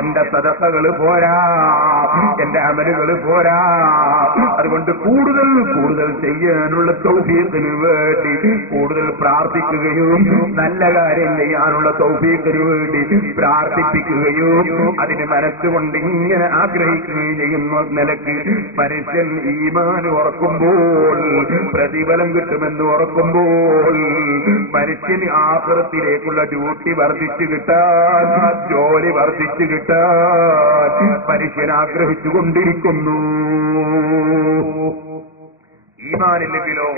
എന്റെ സദഖകൾ പോരാ, എന്റെ അമലുകൾ പോരാ. അതുകൊണ്ട് കൂടുതൽ കൂടുതൽ ചെയ്യാനുള്ള തൗഫീഖിന് വേണ്ടി കൂടുതൽ പ്രാർത്ഥിക്കുകയും നല്ല കാര്യം ചെയ്യാനുള്ള തൗഫീഖിന് വേണ്ടി പ്രാർത്ഥിപ്പിക്കുകയും അതിന് മനസ്സുകൊണ്ട് ഇങ്ങനെ ആഗ്രഹിക്കുകയും ചെയ്യുന്ന നിലയ്ക്ക് മനുഷ്യൻ ഈമാൻ ഉറക്കുമ്പോൾ, പ്രതിഫലം കിട്ടുമെന്ന് ഉറക്കുമ്പോൾ, മനുഷ്യന് ആഖിറത്തിലേക്കുള്ള ഡ്യൂട്ടി വർദ്ധിച്ചു കിട്ടാൻ, ജോലി വർദ്ധിച്ചു കിട്ടാൻ മനുഷ്യൻ ആഗ്രഹിച്ചുകൊണ്ടിരിക്കുന്നു. ഈമാനില്ലെങ്കിലോ,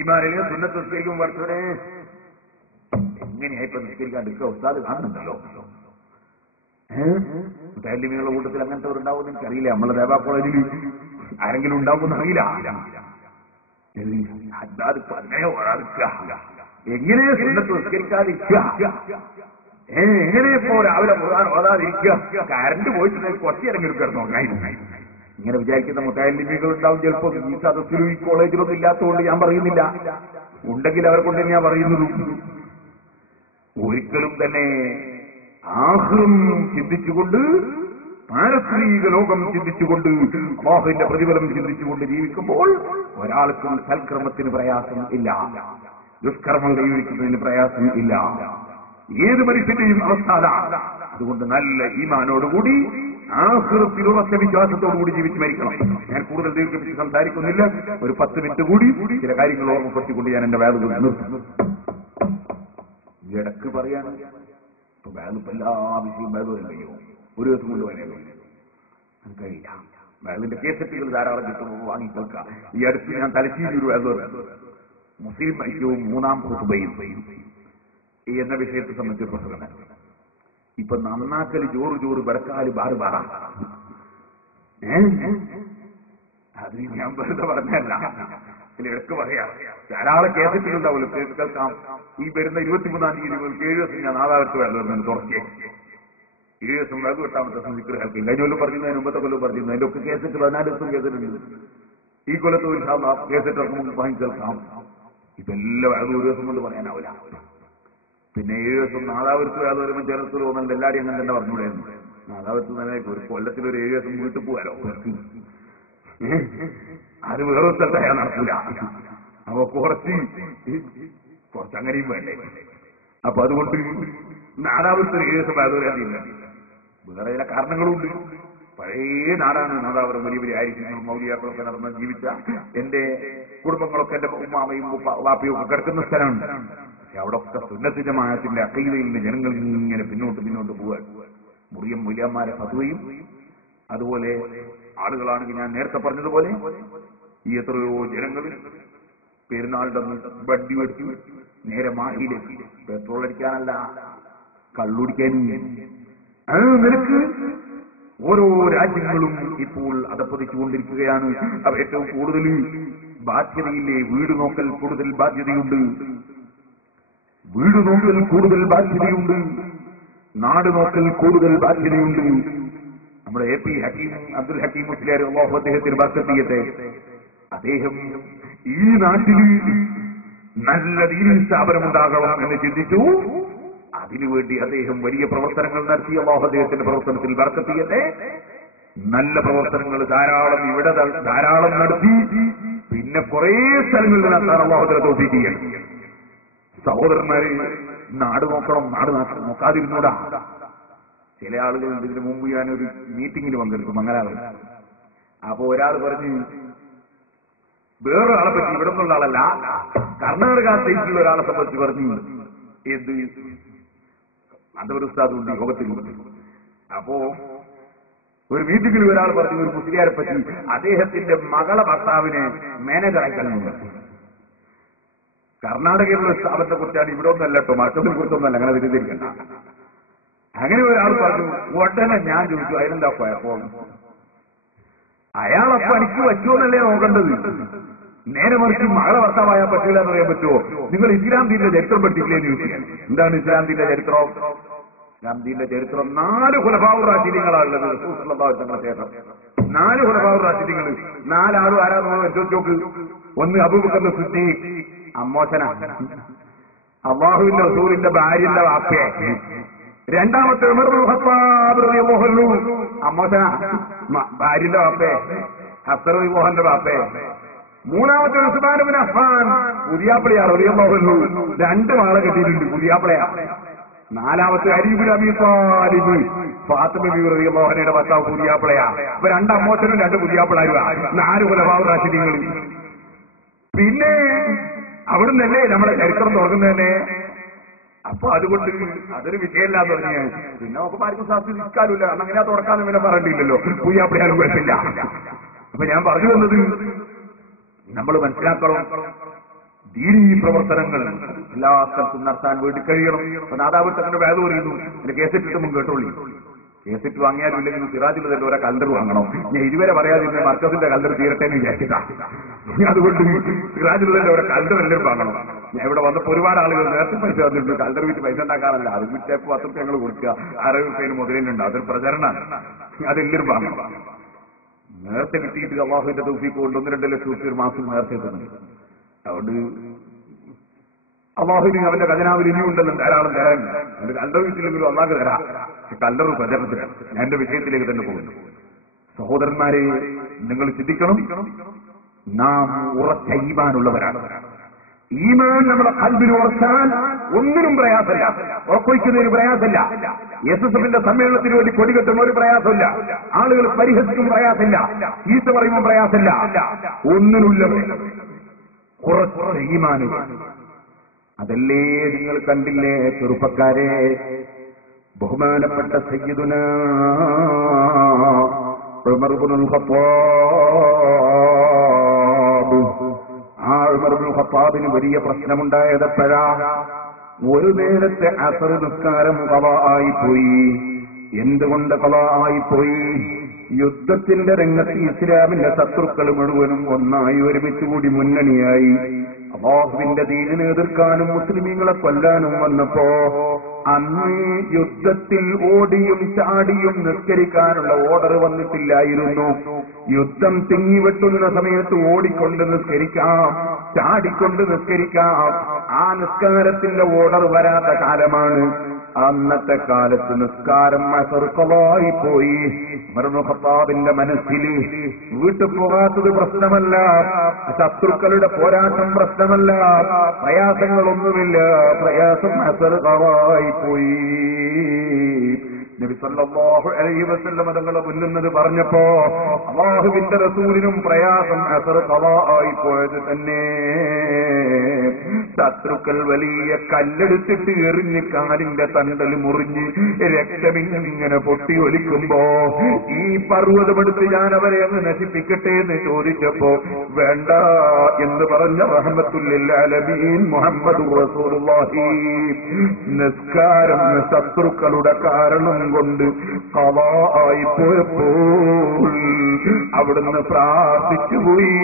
ഈമാനില്ലെങ്കിൽ സുന്നത്ത് നിസ്കരിക്കും വർഷനെ എങ്ങനെയാ ഇപ്പൊ നിസ്കരിക്കാണ്ടിരിക്കുക? ഉസ്താദ് കാണുന്നുണ്ടല്ലോ, മുത്തഅല്ലിമീങ്ങളുടെ കൂട്ടത്തിൽ അങ്ങനത്തെ ഉണ്ടാവും എനിക്കറിയില്ല. നമ്മളെ ദേവാ കോളേജിൽ ആരെങ്കിലും ഉണ്ടാവുമെന്ന് അറിയില്ല. എങ്ങനെ സുന്നത്ത് നിസ്കരിക്കാതിരിക്കുക? എങ്ങനെ ഇപ്പോ രാവിലെ ഖുർആൻ ഓതാതിരിക്കുക? കറണ്ട് പോയിട്ട് കുറച്ച് ഇറങ്ങി കിടന്നു. ഇങ്ങനെ വിചാരിക്കുന്ന മുത്തഅല്ലിമീങ്ങൾ ഉണ്ടാവും ചിലപ്പോൾ. ഈ സദസ്സിലും ഈ കോളേജിലൊന്നും ഇല്ലാത്തതുകൊണ്ട് ഞാൻ പറയുന്നില്ല, ഉണ്ടെങ്കിൽ അവരെ കൊണ്ട് ഞാൻ പറയുന്നത്. ഒരിക്കലും തന്നെ ആഖിറം ചിന്തിച്ചുകൊണ്ട്, പാരത്രിക ലോകം ചിന്തിച്ചുകൊണ്ട്, അല്ലാഹുവിന്റെ പ്രതിഫലം ചിന്തിച്ചുകൊണ്ട് ജീവിക്കുമ്പോൾ ഒരാൾക്കും സൽക്കർമ്മത്തിന് പ്രയാസം ഇല്ല, ദുഷ്കർമ്മം കൈവരിക്കുന്നതിന് പ്രയാസം ഇല്ല. ഏത് മനുഷ്യന്റെയും അവസ്ഥ അതാണ്. അതുകൊണ്ട് നല്ല ഈമാനോടുകൂടി ആഖിറത്തിൽ ഉറച്ച വിശ്വാസത്തോടുകൂടി ജീവിച്ച് മരിക്കണം. ഞാൻ കൂടുതൽ ദീർഘിപ്പിച്ച് സംസാരിക്കുന്നില്ല. ഒരു 10 മിനിറ്റ് കൂടി ചില കാര്യങ്ങൾ ഓർമ്മപ്പെടുത്തിക്കൊണ്ട് ഞാൻ എന്റെ വേദന നിർത്തുന്നു. ഇടക്ക് പറയാണ്, ഇപ്പൊ വേദനിപ്പോ എല്ലാ വിഷയവും വേദന കഴിയുമോ? ഒരു ദിവസം കൊണ്ട് വരാൻ കഴിയില്ല. വേദന്റെ കേസറ്റുകൾ ധാരാളം കിട്ടുമ്പോൾ വാങ്ങിക്കേൾക്കാം. ഈ അടുത്ത് ഞാൻ തലശ്ശേരി ഒരു വേദന, മുസ്ലിം ഐക്യവും 3-ാം ഖുതുബയും എന്ന വിഷയത്തെ സംബന്ധിച്ച് പ്രസംഗം. ഇപ്പൊ നന്നാക്കല് ചോറ് ചോറ് ബടക്കാല് ബാറ് ബാറ. അത് ഞാൻ വെറുതെ പറഞ്ഞല്ല, ഇടക്ക് പറയാം. ധാരാളം കേസറ്റുകളുണ്ടാവുമല്ലോ, കേൾക്കാം. ഈ വരുന്ന 23-ാം തീയതി മുതൽ 7 ദിവസം ഞാൻ ആധാരത്ത് വേണം തുറക്കേ. 7 ദിവസം വേഗം 8-ാമത്തെ സംഘത്തിൽ കേൾക്കും. കഴിഞ്ഞ കൊല്ലം പറഞ്ഞിരുന്നു, മുമ്പത്തെ കൊല്ലം പറഞ്ഞിരുന്നു. അതിന്റെ ഒക്കെ കേസറ്റ് 14 ദിവസം കേസറ്റുണ്ട്. ഈ കൊല്ലത്ത് ഒരു കേസറ്റ് ഇറക്കുമ്പോൾ വാങ്ങി കേൾക്കാം. ഇതെല്ലാം വേഗം ഒരു ദിവസം കൊണ്ട് പറയാനാവില്ല. പിന്നെ 7 ദിവസം നാദാവൃത്ത് വേദം വരുമ്പോൾ ചേർത്ത് തോന്നുന്നുണ്ട്. എല്ലാവരും അങ്ങനെ തന്നെ പറഞ്ഞുകൂടെയായിരുന്നു. നാദാവൃത്ത് തന്നെ ഒരു കൊല്ലത്തിൽ ഒരു 7 ദിവസം വീട്ടിൽ പോകാലോ. അത് വേറെ സ്ഥലത്തായാൽ നടക്കൂല. അപ്പൊ കുറച്ച് അങ്ങനെയും വേണ്ടേ. അപ്പൊ അതുകൊണ്ട് നാദാവൃത്ത് 7 ദിവസം വേദം വരാതില്ല. വേറെ ചില കാരണങ്ങളുണ്ട്. പഴയ നാടാണ്. നാദാപുരം വലിയ വലിയ ആയിരിക്കും മൗലിയാക്കളൊക്കെ നടന്ന് ജീവിച്ച എന്റെ കുടുംബങ്ങളൊക്കെ എന്റെ ഉമ്മാമയും വാപ്പയും ഒക്കെ കിടക്കുന്ന സ്ഥലമാണ്. പക്ഷെ അവിടെ ഒക്കെ സുന്നത്ത് ജമാഅത്തിന്റെ അഖീദയിൽ നിന്ന് ജനങ്ങൾ ഇങ്ങനെ പിന്നോട്ട് പോവാൻ മുറിയം മൊയ്ലിയാന്മാരെ ഫത്വയും അതുപോലെ ആളുകളാണെങ്കിൽ ഞാൻ നേരത്തെ പറഞ്ഞതുപോലെ ഈ എത്രയോ ജനങ്ങൾ പെരുന്നാളിന്റെ ബഡ്ഡി വെട്ടി നേരെ മാഹിയിലേക്ക് പെട്രോൾ അടിക്കാനല്ല കള്ളുടിക്കാൻ. നിനക്ക് ഓരോ രാജ്യങ്ങളും ഇപ്പോൾ അതപ്പതിച്ചുകൊണ്ടിരിക്കുകയാണ്. അവർ ഏറ്റവും കൂടുതൽ ബാധ്യതയില്ലേ? വീട് നോക്കൽ കൂടുതൽ ബാധ്യതയുണ്ട്, വീട് നോക്കൽ കൂടുതൽ ബാധ്യതയുണ്ട്, നാട് നോക്കൽ കൂടുതൽ ബാധ്യതയുണ്ട്. നമ്മുടെ AP ഹക്കീം അബ്ദുൽ ഹക്കീം മുസ്ലിയാർ അല്ലാഹു അദ്ദേഹത്തിന് ബർക്കത്ത് ചെയ്യട്ടെ. അദ്ദേഹം ഈ നാട്ടിൽ നല്ല ദീനീ സ്ഥാപനം ഉണ്ടാകണം എന്ന് ചിന്തിച്ചു. അതിനുവേണ്ടി അദ്ദേഹം വലിയ പ്രവർത്തനങ്ങൾ നടത്തി. അല്ലാഹു അദ്ദേഹത്തിന്റെ പ്രവർത്തനത്തിൽ ബർക്കത്ത് ചെയ്യട്ടെ. നല്ല പ്രവർത്തനങ്ങൾ ധാരാളം നടത്തി. പിന്നെ കുറെ സ്ഥലങ്ങളിൽ നടത്താൻ അല്ലാഹു തൗഫീഖ് ചെയ്യണം. സഹോദരന്മാരെ, നാട് നോക്കണം, നാട് നോക്കാതിരുന്നൂടാ. ചില ആളുകൾ ഇതിനു മുമ്പ് ഞാനൊരു മീറ്റിംഗിൽ പങ്കെടുത്തു മംഗലാപുരം. അപ്പൊ ഒരാൾ പറഞ്ഞു, വേറൊരാളെ പറ്റി, ഇവിടെ നിന്നുള്ള ആളല്ല, കർണാടക സ്റ്റേറ്റിലുള്ള ഒരാളെ സംബന്ധിച്ച് പറഞ്ഞു, എന്ത് അന്തപുര ഉസ്താദുണ്ട് യോഗത്തിൽ. അപ്പോ ഒരു മീറ്റിംഗിൽ ഒരാൾ പറഞ്ഞു, ഒരു മുസ്ലിയാരെ പറ്റി, അദ്ദേഹത്തിന്റെ മകളെ ഭർത്താവിനെ മാനേജറായി കഴിഞ്ഞു. കർണാടകയിലുള്ള സ്ഥാപനത്തെ കുറിച്ചാണ്, ഇവിടെ ഒന്നല്ല കേട്ടോ, മറ്റൊന്നിനെ കുറിച്ചൊന്നല്ല, അങ്ങനെ തിരിച്ചിരിക്കണ്ട. അങ്ങനെ ഒരാൾ പറഞ്ഞു. ഉടനെ ഞാൻ ചോദിച്ചു, അതിനെന്താ കുഴപ്പം? അയാളപ്പോ എനിക്ക് പറ്റുമെന്നല്ലേ നോക്കേണ്ടത്? നേരെ മറിച്ച് മകളെ ഭർത്താവായാൽ പറ്റില്ല എന്ന് പറയാൻ പറ്റുമോ? നിങ്ങൾ ഇസ്ലാം ദീനിന്റെ ചരിത്രം പഠിച്ചില്ലേന്ന് ചോദിക്കാൻ. എന്താണ് ഇസ്ലാം ദീനിന്റെ ചരിത്രം? ഇസ്ലാം ദീനിന്റെ ചരിത്രം 4 ഖുലഫാഉർ റാഷിദീങ്ങളാണുള്ളത്. റസൂൽ സല്ലല്ലാഹു അലൈഹി വസല്ലം ശേഷം 4 ഖുലഫാഉർ റാഷിദീങ്ങൾ. 4 ആളും ആരാന്ന് ചോദിച്ചോക്ക്. ഒന്ന് അബൂബക്കർ സിദ്ദീഖ്, അമ്മോശന, അല്ലാഹുവിന്റെ റസൂലിന്റെ ഭാര്യന്റെ വാപ്പയെ. രണ്ടാമത്തെ ഉമർ ഇബ്നുൽ ഖത്താബ് റളിയല്ലാഹു അൻഹു, അമ്മോശന, ഭാര്യന്റെ വാപ്പയെ, ഹഫ്സ റളിയല്ലാഹുവിന്റെ വാപ്പയെ. മൂന്നാമത്തെ ഉസ്മാൻ ഇബ്നു അഫ്ഫാൻ, പുതിയാപ്പിളയാ റളിയല്ലാഹു അൻഹു, 2 മകളെ കെട്ടിയിട്ടുണ്ട്, പുതിയാപ്പിളയാ. നാലാമത്തെ അലി ഇബ്നു അബീ ത്വാലിബ്, ഫാത്തിമ ബീവി റളിയല്ലാഹു അൻഹയുടെ ഭർത്താവ്, പുതിയാപ്പിളയാ. അപ്പൊ 2 അമ്മോശനും 2 പുതിയാപ്പിളാരുവാ. 4 ഖുലഫാഉർ റാഷിദീങ്ങൾ. പിന്നെ അവിടുന്നല്ലേ നമ്മളെ ചരിത്രം തുടങ്ങുന്നതന്നെ. അപ്പൊ അതുകൊണ്ട് അതൊരു വിഷയമല്ലാന്ന് പറഞ്ഞ് പിന്നെ നമുക്ക് ആർക്കും സാധിക്കാറില്ല. അങ്ങനെ തുറക്കാനും പിന്നെ പറഞ്ഞില്ലല്ലോ, പുയ്യാപ്പിളിയാലും കുഴപ്പമില്ല. അപ്പൊ ഞാൻ പറഞ്ഞു വന്നത്, നമ്മൾ മനസ്സിലാക്കണം, ദീനീ പ്രവർത്തനങ്ങൾ എല്ലാ സ്ഥലത്തും നടത്താൻ വേണ്ടി കഴിയണം. അപ്പൊ നാദാപുരത്തങ്ങനെ വേദ പറയുന്നു, എന്റെ കേസറ്റ് കിട്ടുമ്പോൾ കേട്ടോളി. കേസറ്റ് വാങ്ങിയാലും ഇല്ലെങ്കിൽ സിറാജിൽ തന്നെ ഒരാ കലണ്ടർ വാങ്ങണം. ഞാൻ ഇതുവരെ പറയാതിരുന്ന മർക്കസിന്റെ കലണ്ടർ തീരട്ടെ എന്ന് വിചാരിച്ചിട്ടാ. അതുകൊണ്ട് സിറാജിൽ തന്നെ ഒരാ കലണ്ടർ എല്ലാവരും വാങ്ങണം. ഞാൻ ഇവിടെ വന്നപ്പോൾ ഒരുപാട് ആളുകൾ നേരത്തെ പൈസ വന്നിട്ടുണ്ട്. കലണ്ടർ വിറ്റ് പൈസ ഉണ്ടാക്കാനല്ല, അത് വിറ്റേപ്പ് 10 റുപ്യ ഞങ്ങൾ കൊടുക്കുക, 60 റുപ്യന് മുതലുണ്ട്. അതൊരു പ്രചരണമാണ്, അതെല്ലാവരും വാങ്ങണം. നേരത്തെ കിട്ടിയിട്ട് അല്ലാഹുവിന്റെ തൗഫീഖ് കൊണ്ട് 1-2 ലക്ഷം റുപ്യ ഒരു മാസം നേരത്തെ തന്നെ. അതുകൊണ്ട് അല്ലാഹുവിന് അവന്റെ ഖജനാവിൽ ഇനിയും ഉണ്ടല്ലോ ധാരാളം തരാൻ. എന്റെ കലണ്ടർ വീട്ടിലെങ്കിലും അല്ലാഹ് തരാം. കലണ്ടർ പ്രചരണത്തിന് ഞാൻ എന്റെ വിഷയത്തിലേക്ക് തന്നെ പോകുന്നു. സഹോദരന്മാരെ, നിങ്ങൾ ചിന്തിക്കണം, നാം ഉറച്ച ഈമാനുള്ളവരാണ്. ഈമാൻ നമ്മുടെ ഖൽബിൽ ഉറച്ചാൽ ഒന്നിനും പ്രയാസമില്ല, ഉറപ്പൊഴിക്കുന്നതിന് പ്രയാസമില്ല. SSFന്റെ സമ്മേളനത്തിന് വേണ്ടി കൊടികെട്ടുന്ന ഒരു പ്രയാസമില്ല, ആളുകൾ പരിഹസിക്കും പ്രയാസമില്ല, ചീത്ത പറയുമ്പോൾ പ്രയാസമില്ല, ഒന്നിനുമില്ല. ഉറച്ച ഈമാനുകൾ. അതല്ലേ നിങ്ങൾ കണ്ടില്ലേ ചെറുപ്പക്കാരെ, ബഹുമാനപ്പെട്ട സയ്യിദുനാ ഉമർ ഇബ്നുൽ ഖത്താബ്. ആ ഉമർ ഇബ്നുൽ ഖത്താബിന് വലിയ പ്രശ്നമുണ്ടായതെപ്പോഴാ? ഒരു നേരത്തെ അസർ നിസ്കാരം ഖളാ ആയിപ്പോയി. എന്തുകൊണ്ട് ഖളാ ആയിപ്പോയി? യുദ്ധത്തിന്റെ രംഗത്ത് ഇസ്ലാമിന്റെ ശത്രുക്കൾ മുഴുവനും ഒന്നായി ഒരുമിച്ചുകൂടി മുന്നണിയായി അല്ലാഹുവിന്റെ ദീനിനെ എതിർക്കാനും മുസ്ലിമീങ്ങളെ കൊല്ലാനും വന്നപ്പോ അന്ന് യുദ്ധത്തിൽ ഓടിയും ചാടിയും നിസ്കരിക്കാനുള്ള ഓർഡർ വന്നിട്ടില്ലായിരുന്നു. യുദ്ധം തിങ്ങിവെട്ടുന്ന സമയത്ത് ഓടിക്കൊണ്ട് നിസ്കരിക്കാം, ചാടിക്കൊണ്ട് നിസ്കരിക്കാം. ആ നിസ്കാരത്തിന്റെ ഓർഡർ വരാത്ത കാലമാണ്. അന്നത്തെ കാലത്ത് നിസ്കാരം അസറുകളായി പോയി. ഉമർ ഇബ്നുൽ ഖത്താബിന്റെ മനസ്സിൽ വീട്ടിൽ പോകാത്തത് പ്രശ്നമല്ല, ശത്രുക്കളുടെ പോരാട്ടം പ്രശ്നമല്ല, പ്രയാസങ്ങളൊന്നുമില്ല, പ്രയാസം അസറുകളായി പോയി. നബി സല്ലല്ലാഹു അലൈഹി വസല്ലം തങ്ങളെ മുന്നുന്നത് പറഞ്ഞപ്പോ അല്ലാഹുവിന്റെ റസൂലിനും പ്രയാസം അസർ ഖളാ ആയി പോയത് തന്നെ. ശത്രുക്കൾ വലിയ കല്ലെടുത്തിട്ട് എറിഞ്ഞ് കാലിന്റെ തണ്ടൽ മുറിഞ്ഞ് രക്തമിങ്ങനെ പൊട്ടി ഒലിക്കുമ്പോ ഈ പർവ്വതമെടുത്ത് ഞാൻ അവരെ അങ്ങ് നശിപ്പിക്കട്ടെ എന്ന് ചോദിച്ചപ്പോ വേണ്ട എന്ന് പറഞ്ഞ റഹ്മത്തുൽ ലിൽ ആലമീൻ മുഹമ്മദുർ റസൂലുള്ളാഹി നിസ്കാരം ശത്രുക്കളുടെ കാരണം കൊണ്ട് ഖളാ ആയി പോയപ്പോൾ അവിടുന്ന് പ്രാർത്ഥിച്ചുപോയി,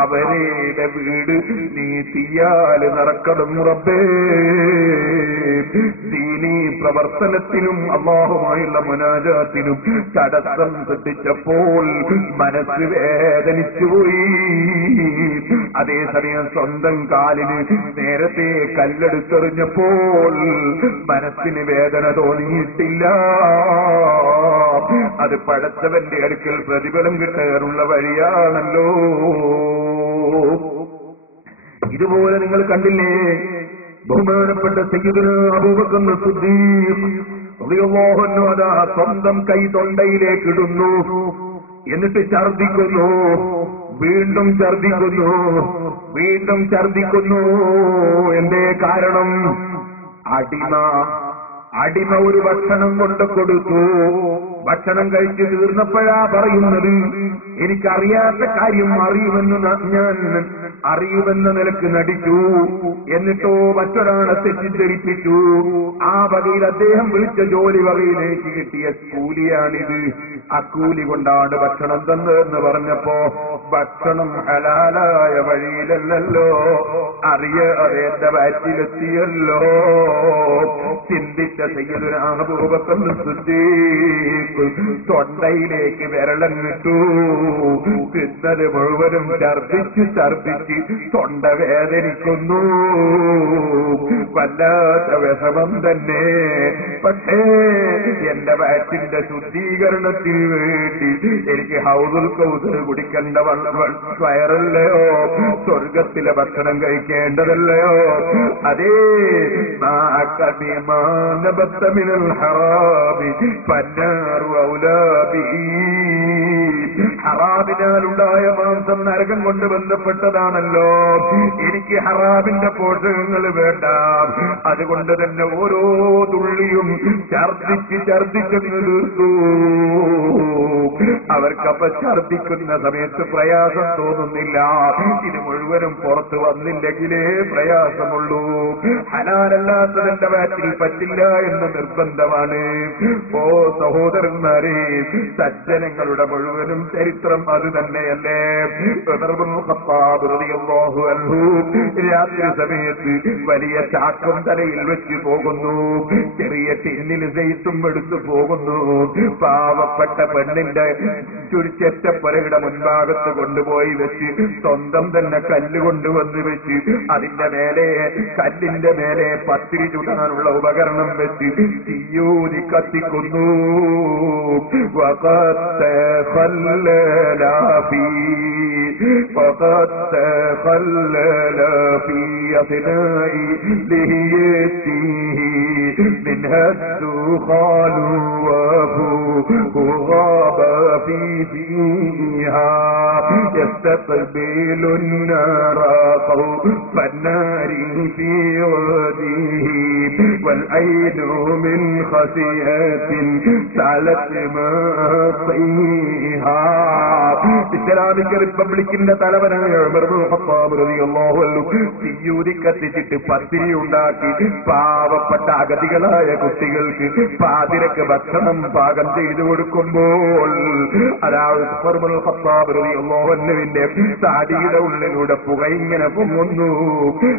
അവരുടെ വീട് നീ തീയാല് നടക്കണം റബ്ബേ. ദീനീ പ്രവർത്തനത്തിനും അല്ലാഹുമായുള്ള മുനാജാത്തിനും തടസ്സം സൃഷ്ടിച്ചപ്പോൾ മനസ്സ് വേദനിച്ചുപോയി. അതേസമയം സ്വന്തം കാലിന് നേരത്തെ കല്ലെടുത്തെറിഞ്ഞപ്പോൾ മനസ്സിന് വേദന തോന്നിയിട്ടില്ല. അത് പടച്ചവന്റെ അടുക്കൽ പ്രതിഫലം കിട്ടാനുള്ള വഴിയാണല്ലോ. ഇതുപോലെ നിങ്ങൾ കണ്ടില്ലേ, ബഹുമാനപ്പെട്ട സയ്യിദുനാ അബൂബക്കർ സിദ്ദീഖ് റളിയല്ലാഹു അൻഹു അതാ സ്വന്തം കൈ തൊണ്ടയിലേക്ക് ഇടുന്നു, എന്നിട്ട് ഛർദിക്കുന്നു, വീണ്ടും ഛർദിക്കുന്നു, വീണ്ടും ഛർദിക്കുന്നു. എന്തേ കാരണം? അടിമ ഒരു ഭക്ഷണം കൊണ്ട് കൊടുത്തു. ഭക്ഷണം കഴിച്ച് തീർന്നപ്പോഴാ പറയുന്നത്, എനിക്കറിയാത്ത കാര്യം അറിയുമെന്ന നിലക്ക് നടിച്ചു, എന്നിട്ടോ മറ്റൊരാളെ തെറ്റിദ്ധരിപ്പിച്ചു. ആ വകയിൽ അദ്ദേഹം വിളിച്ച ജോലി വകയിലേക്ക് കിട്ടിയ കൂലിയാണിത്. അക്കൂലി കൊണ്ടാണ് ഭക്ഷണം തന്നതെന്ന് പറഞ്ഞപ്പോ ഭക്ഷണം ഹലാലായ വഴിയിലല്ലോ, അറിയാതെ എന്റെ വയറ്റിലെത്തിയല്ലോ. ചിന്തിച്ച സയ്യിദുനാ അബൂബക്കർ സിദ്ദീഖ് തൊണ്ടയിലേക്ക് വിരളങ്ങിട്ടു. തിന്നത് മുഴുവനും ഛർദിച്ച് തൊണ്ട വേദനിക്കുന്നു. വല്ലാത്ത വിഷമം തന്നെ. പക്ഷേ എന്റെ വയറ്റിന്റെ ശുദ്ധീകരണത്തിന് വേണ്ടി എനിക്ക് ഹൗദുൽ കൗസർ കുടിക്കേണ്ട വയറല്ലയോ, സ്വർഗത്തിലെ ഭക്ഷണം കഴിക്കേണ്ടതല്ലയോ? അതേ ഹറാമിനാലുണ്ടായ മാംസം നരകം കൊണ്ട് ബന്ധപ്പെട്ടതാണല്ലോ. എനിക്ക് ഹറാമിന്റെ പോഷകങ്ങൾ വേണ്ട. അതുകൊണ്ട് തന്നെ ഓരോ തുള്ളിയും ഛർദിച്ചെന്ന് തീർത്തു. അവർക്കപ്പ ഛർദിക്കുന്ന സമയത്ത് പ്രയാസം തോന്നുന്നില്ല. ഇത് മുഴുവനും പുറത്തു വന്നില്ലെങ്കിലേ പ്രയാസമുള്ളൂ. ഹലാലല്ലാത്തതിന്റെ വയറ്റിൽ പറ്റില്ല എന്ന് നിർബന്ധമാണ്. ഓ സഹോദരന്മാരെ, സജ്ജനങ്ങളുടെ മുഴുവനും ചരിത്രം അത് തന്നെയല്ലേ. രാത്രി സമയത്ത് വലിയ ചാക്കം തലയിൽ വെച്ച് പോകുന്നു, ചെറിയ ടിന്നിൽ സെയ്ത്തും എടുത്തു പോകുന്നു. പാവപ്പെട്ട പെണ്ണിന്റെ ചുരുച്ചെറ്റപ്പരയുടെ മുൻഭാഗത്ത് കൊണ്ടുപോയി വെച്ച് സ്വന്തം തന്നെ കല്ല് കൊണ്ടുവന്ന് വെച്ച് കല്ലിന്റെ മേലെ പത്തിരി ചുടാനുള്ള ഉപകരണം വെച്ച് തീയൂതി കത്തിക്കുന്നു. يستقبل النار خوف النار في وجهه والعين من خشية سالت مصيها. ഇസ്ലാമിക് റിപ്പബ്ലിക്കിന്റെ തലവനായ ഉമർ ഇബ്നുൽ ഖത്താബ് റളിയല്ലാഹു അൻഹു തീയൂതി കത്തിച്ചിട്ട് പത്തിരി ഉണ്ടാക്കി പാവപ്പെട്ട അഗതികളായ കുട്ടികൾക്ക് പാതിരക്ക് ഭക്ഷണം പാകം ചെയ്തു കൊടുക്കുമ്പോൾ അതായത് ഉമർ ഇബ്നുൽ ഖത്താബ് റളിയല്ലാഹു അൻഹുവിന്റെ സാടിയുടെ ഉള്ളിലൂടെ പുക ഇങ്ങനെ പൊങ്ങുന്നു.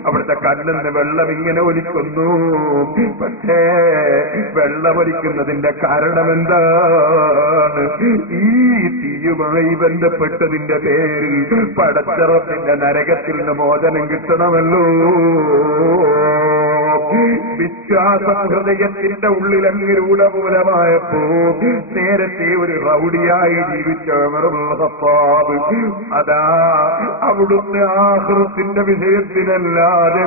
അവിടുത്തെ കണ്ണിന്ന് വെള്ളം ഇങ്ങനെ ഒലിക്കുന്നു. പക്ഷേ വെള്ളമൊലിക്കുന്നതിന്റെ കാരണം എന്താണ്? ഈ തീയുമായി ബന്ധപ്പെട്ടതിന്റെ പേരിൽ പടച്ചറപ്പിന്റെ നരകത്തിൽ നിന്ന് മോചനം കിട്ടണമല്ലോ. വിശ്വാസം ഹൃദയത്തിന്റെ ഉള്ളിലങ്ങ് രൂഢമൂലമായപ്പോ നേരത്തെ ഒരു റൗഡിയായി ജീവിച്ച ഉമർ ഇബ്നുൽ ഖത്താബ് അതാ അവിടുന്ന് ആഖിറത്തിന്റെ വിഷയത്തിനല്ലാതെ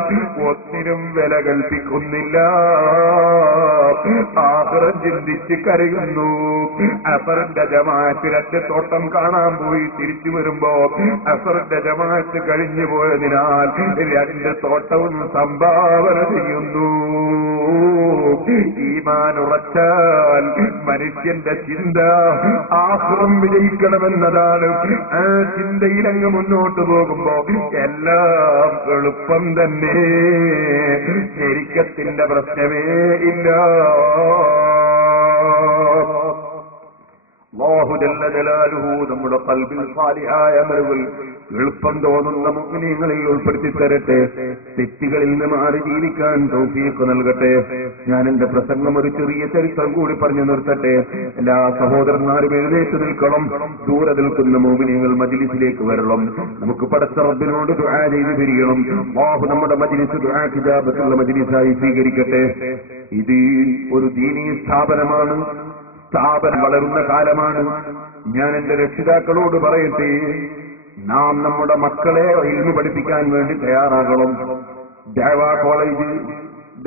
ഒന്നിനും വില കൽപ്പിക്കുന്നില്ല. ആഖിറം ചിന്തിച്ച് കരയുന്നു. അസറിന്റെ ജമാഅത്ത് 2 തോട്ടം കാണാൻ പോയി തിരിച്ചു വരുമ്പോ അസറിന്റെ ജമാഅത്ത് കഴിഞ്ഞു പോയതിനാൽ 2 തോട്ടവും സംഭാവന ചെയ്യുന്നു. ഈമാൻ ഉറച്ചാൽ മനുഷ്യന്റെ ചിന്ത ആഖിറം വിജയിക്കണമെന്നതാണ്. ആ ചിന്തയിലങ്ങ് മുന്നോട്ട് പോകുമ്പോ എല്ലാം എളുപ്പം തന്നെ. ശരിക്കത്തിന്റെ പ്രശ്നമേ ഇല്ല. അല്ലാഹു ജല്ല ജലാലുഹു നമ്മുടെ ഖൽബിൽ സാലിഹായ അമലുകൾ എളുപ്പം തോന്നുന്ന മുഅ്മിനീങ്ങളിൽ ഉൾപ്പെടുത്തി തരട്ടെ. തെറ്റുകളിൽ നിന്ന് മാറി ജീവിക്കാൻ തൗഫീഖ് നൽകട്ടെ. ഞാൻ എന്റെ പ്രസംഗം ഒരു ചെറിയ ചരിത്രം കൂടി പറഞ്ഞു നിർത്തട്ടെ. എല്ലാ സഹോദരന്മാരും എഴുന്നേറ്റ് നിൽക്കണം. ദൂരെ നിൽക്കുന്ന മുഅ്മിനീങ്ങൾ മജ്ലിസിലേക്ക് വരണം. നമുക്ക് പടച്ച റബ്ബിനോട് ദുആ ചെയ്ത് പിരിയണം. അല്ലാഹു നമ്മുടെ മജ്ലിസ് ദുആ ഇജാബത്തുള്ള മജ്ലിസായി സ്വീകരിക്കട്ടെ. ഇത് ഒരു ദീനീ സ്ഥാപനമാണ്. സ്ഥാപനം വളരുന്ന കാലമാണ്. ഞാൻ എന്റെ രക്ഷിതാക്കളോട് പറയട്ടെ, നാം നമ്മുടെ മക്കളെ ഇൽമു പഠിപ്പിക്കാൻ വേണ്ടി തയ്യാറാകണം.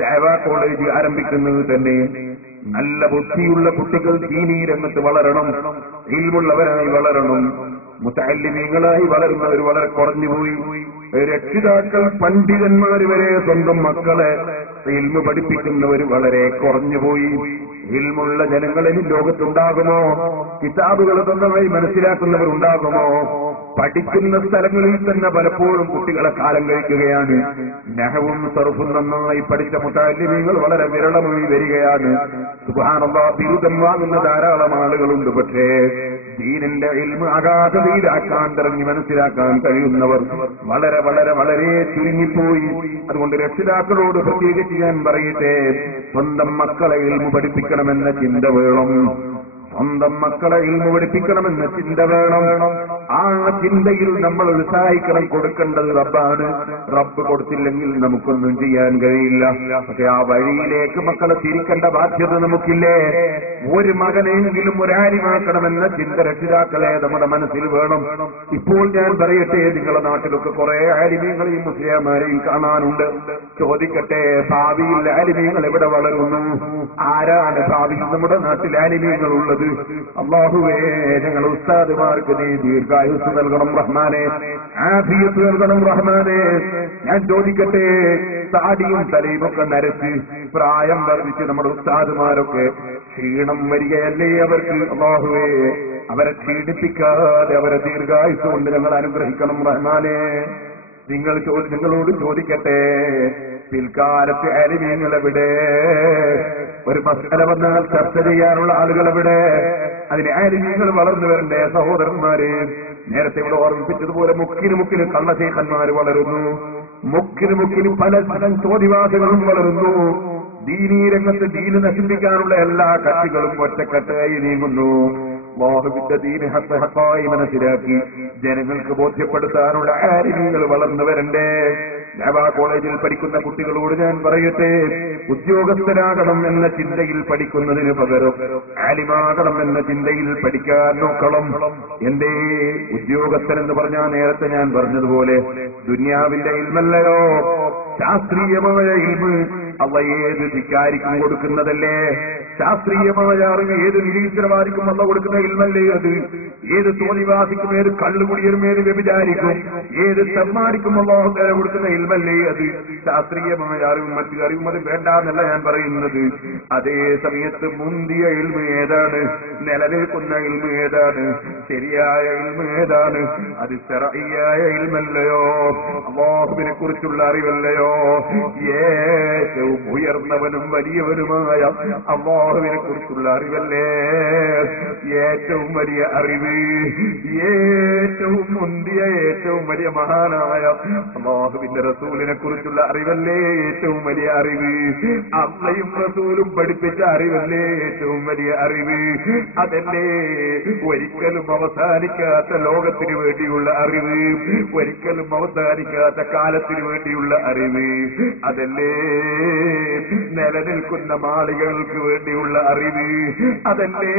ദഅവാ കോളേജ് ആരംഭിക്കുന്നത് തന്നെ നല്ല ബുദ്ധിയുള്ള കുട്ടികൾ ദീനീ രംഗത്ത് വളരണം, ഇൽമുള്ളവരായി വളരണം. മുതഅല്ലിമീങ്ങളായി വളരുന്നവർ വളരെ കുറഞ്ഞുപോയി. രക്ഷിതാക്കൾ പണ്ഡിതന്മാർ വരെ സ്വന്തം മക്കളെ ഇൽമു പഠിപ്പിക്കുന്നവർ വളരെ കുറഞ്ഞുപോയി. ഇൽമുള്ള ജനങ്ങളിൽ ലോകത്തുണ്ടാകുമോ? കിതാബുകൾ സ്വന്തമായി മനസ്സിലാക്കുന്നവർ ഉണ്ടാകുമോ? പഠിക്കുന്ന സ്ഥലങ്ങളിൽ തന്നെ പലപ്പോഴും കുട്ടികളെ കാലം കഴിക്കുകയാണ്. നഹവും സർഫും നന്നായി പഠിച്ച മുതഅല്ലിമീങ്ങൾ വളരെ വിരളമായി വരികയാണ്. സുബ്ഹാനല്ലാഹ്, ബിരുദം വാങ്ങുന്ന ധാരാളം ആളുകളുണ്ട്. പക്ഷേ ദീനിന്റെ ഇൽമു അഗാധതയിലാക്കാൻ തിറങ്ങി മനസ്സിലാക്കാൻ കഴിയുന്നവർ വളരെ വളരെ വളരെ ചുരുങ്ങിപ്പോയി. അതുകൊണ്ട് രക്ഷിതാക്കളോട് പ്രത്യേകിച്ച് ഞാൻ പറയട്ടെ, സ്വന്തം മക്കളെ ഇൽമു പഠിപ്പിക്കണമെന്ന ചിന്ത വേണം. സ്വന്തം മക്കളെ ഇൽമു പഠിപ്പിക്കണമെന്ന ചിന്ത വേണം. ആ ചിന്തയിൽ നമ്മൾ ഉത്സാഹിക്കണം. കൊടുക്കേണ്ടത് റബ്ബാണ്. റബ്ബ് കൊടുത്തില്ലെങ്കിൽ നമുക്കൊന്നും ചെയ്യാൻ കഴിയില്ല. പക്ഷെ ആ വഴിയിലേക്ക് മക്കളെ തിരിക്കേണ്ട ബാധ്യത നമുക്കില്ലേ? ഒരു മകനെങ്കിലും ഒരാലിമാക്കണമെന്ന ചിന്ത രക്ഷിതാക്കളെ നമ്മുടെ മനസ്സിൽ വേണം. ഇപ്പോൾ ഞാൻ പറയട്ടെ, നിങ്ങളുടെ നാട്ടിലൊക്കെ കുറെ ആലിമീങ്ങളെയും മുസ്ലിംമാരെയും കാണാനുണ്ട്. ചോദിക്കട്ടെ, ഭാവിയിൽ ആലിമീങ്ങൾ എവിടെ വളരുന്നു? ആരാണ് ഭാവിയിൽ നമ്മുടെ നാട്ടിൽ ആലിമീങ്ങൾ ഉള്ളത്? അല്ലാഹുവേ, ഞങ്ങൾ ഉസ്താദുമാർക്ക് നീ ദീർഘായുസ് നൽകണം റഹ്മാനെ, ആഫിയത്ത് നൽകണം റഹ്മാനെ. ഞാൻ ചോദിക്കട്ടെ, താടിയും തലയുമൊക്കെ നരച്ച് പ്രായം വർദ്ധിച്ച് നമ്മുടെ ഉസ്താദുമാരൊക്കെ ക്ഷീണം വരികയല്ലേ അവർക്ക്? അല്ലാഹുവേ, അവരെ ക്ഷീണിപ്പിക്കാതെ അവരെ ദീർഘായുസ് കൊണ്ട് ഞങ്ങൾ അനുഗ്രഹിക്കണം റഹ്മാനെ. നിങ്ങളോട് ചോദിക്കട്ടെ, പിൽക്കാലത്ത് ആലിമീങ്ങളെവിടെ? ഒരു മസല വന്നാൽ ചർച്ച ചെയ്യാനുള്ള ആളുകളെവിടെ? അതിന് ആലിമീങ്ങൾ വളർന്നു വരണ്ടേ സഹോദരന്മാരെ? നേരത്തെ ഇവിടെ ഓർമ്മിപ്പിച്ചതുപോലെ മുക്കിന് കള്ളശേഖന്മാർ വളരുന്നു. മുക്കിന് പല ചോദ്യവാദികളും വളരുന്നു. ദീനീ രംഗത്ത് ദീന് നശിപ്പിക്കാനുള്ള എല്ലാ കക്ഷികളും ഒറ്റക്കെട്ടായി നീങ്ങുന്നു. അല്ലാഹുവിന്റെ ദീന് ഹഖായി മനസ്സിലാക്കി ജനങ്ങൾക്ക് ബോധ്യപ്പെടുത്താനുള്ള ആലിമീങ്ങൾ വളർന്നു വരണ്ടേ? ദഅവാ കോളേജിൽ പഠിക്കുന്ന കുട്ടികളോട് ഞാൻ പറയട്ടെ, ഉദ്യോഗസ്ഥരാകണം എന്ന ചിന്തയിൽ പഠിക്കുന്നതിന് പകരം ആലിമാകണം എന്ന ചിന്തയിൽ പഠിക്കാൻ നോക്കണം. എന്തേ ഉദ്യോഗസ്ഥൻ എന്ന് പറഞ്ഞാൽ നേരത്തെ ഞാൻ പറഞ്ഞതുപോലെ ദുനിയാവിന്റെ ഇൽമല്ലയോ, ശാസ്ത്രീയമായ ഇൽമ് അള്ളാഹ് ഏത് ധിക്കാരിക്കും കൊടുക്കുന്നതല്ലേ? ശാസ്ത്രീയമായ അറിവ് ഏത് നിരീശ്വരവാദിക്കും അള്ള കൊടുക്കുന്ന ഇൽമല്ലേ അത്? ഏത് തോന്നിവാസിക്കും, ഏത് കള്ളുകുടിയരും, ഏത് വ്യഭിചാരിക്കും, ഏത് തെമ്മാരിക്കും അള്ളാഹു തആല കൊടുക്കുന്ന ഇൽമല്ലേ അത്? ശാസ്ത്രീയമായ അറിവും മറ്റു അറിവും അത് വേണ്ടാന്നല്ല ഞാൻ പറയുന്നത്. അതേ സമയത്ത് മുന്തിയ ഇൽമ് ഏതാണ്? നിലനിൽക്കുന്ന ഇൽമ് ഏതാണ്? ശരിയായ ഇൽമ് ഏതാണ്? അത് ശർഈയായ ഇൽമല്ലയോ? അല്ലാഹുവിനെ കുറിച്ചുള്ള അറിവല്ലയോ? ഏറ്റവും ഉയർന്നവനും വലിയവനുമായ അല്ലാഹുവിനെ കുറിച്ചുള്ള അറിവല്ലേ ഏറ്റവും വലിയ അറിവ്? ഏറ്റവും മുന്തിയ ഏറ്റവും വലിയ മഹാനായ അല്ലാഹുവിന്റെ റസൂലിനെ കുറിച്ചുള്ള അറിവല്ലേ ഏറ്റവും വലിയ അറിവ്? അള്ളയും റസൂലും പഠിപ്പിച്ച അറിവല്ലേ ഏറ്റവും വലിയ അറിവ്? അതല്ലേ ഒരിക്കലും അവസാനിക്കാത്ത ലോകത്തിന് വേണ്ടിയുള്ള അറിവ്, ഒരിക്കലും അവസാനിക്കാത്ത കാലത്തിന് വേണ്ടിയുള്ള അറിവ്. അതല്ലേ നിലനിൽക്കുന്ന മാളികൾക്ക് വേണ്ടിയുള്ള അറിവ്, അതല്ലേ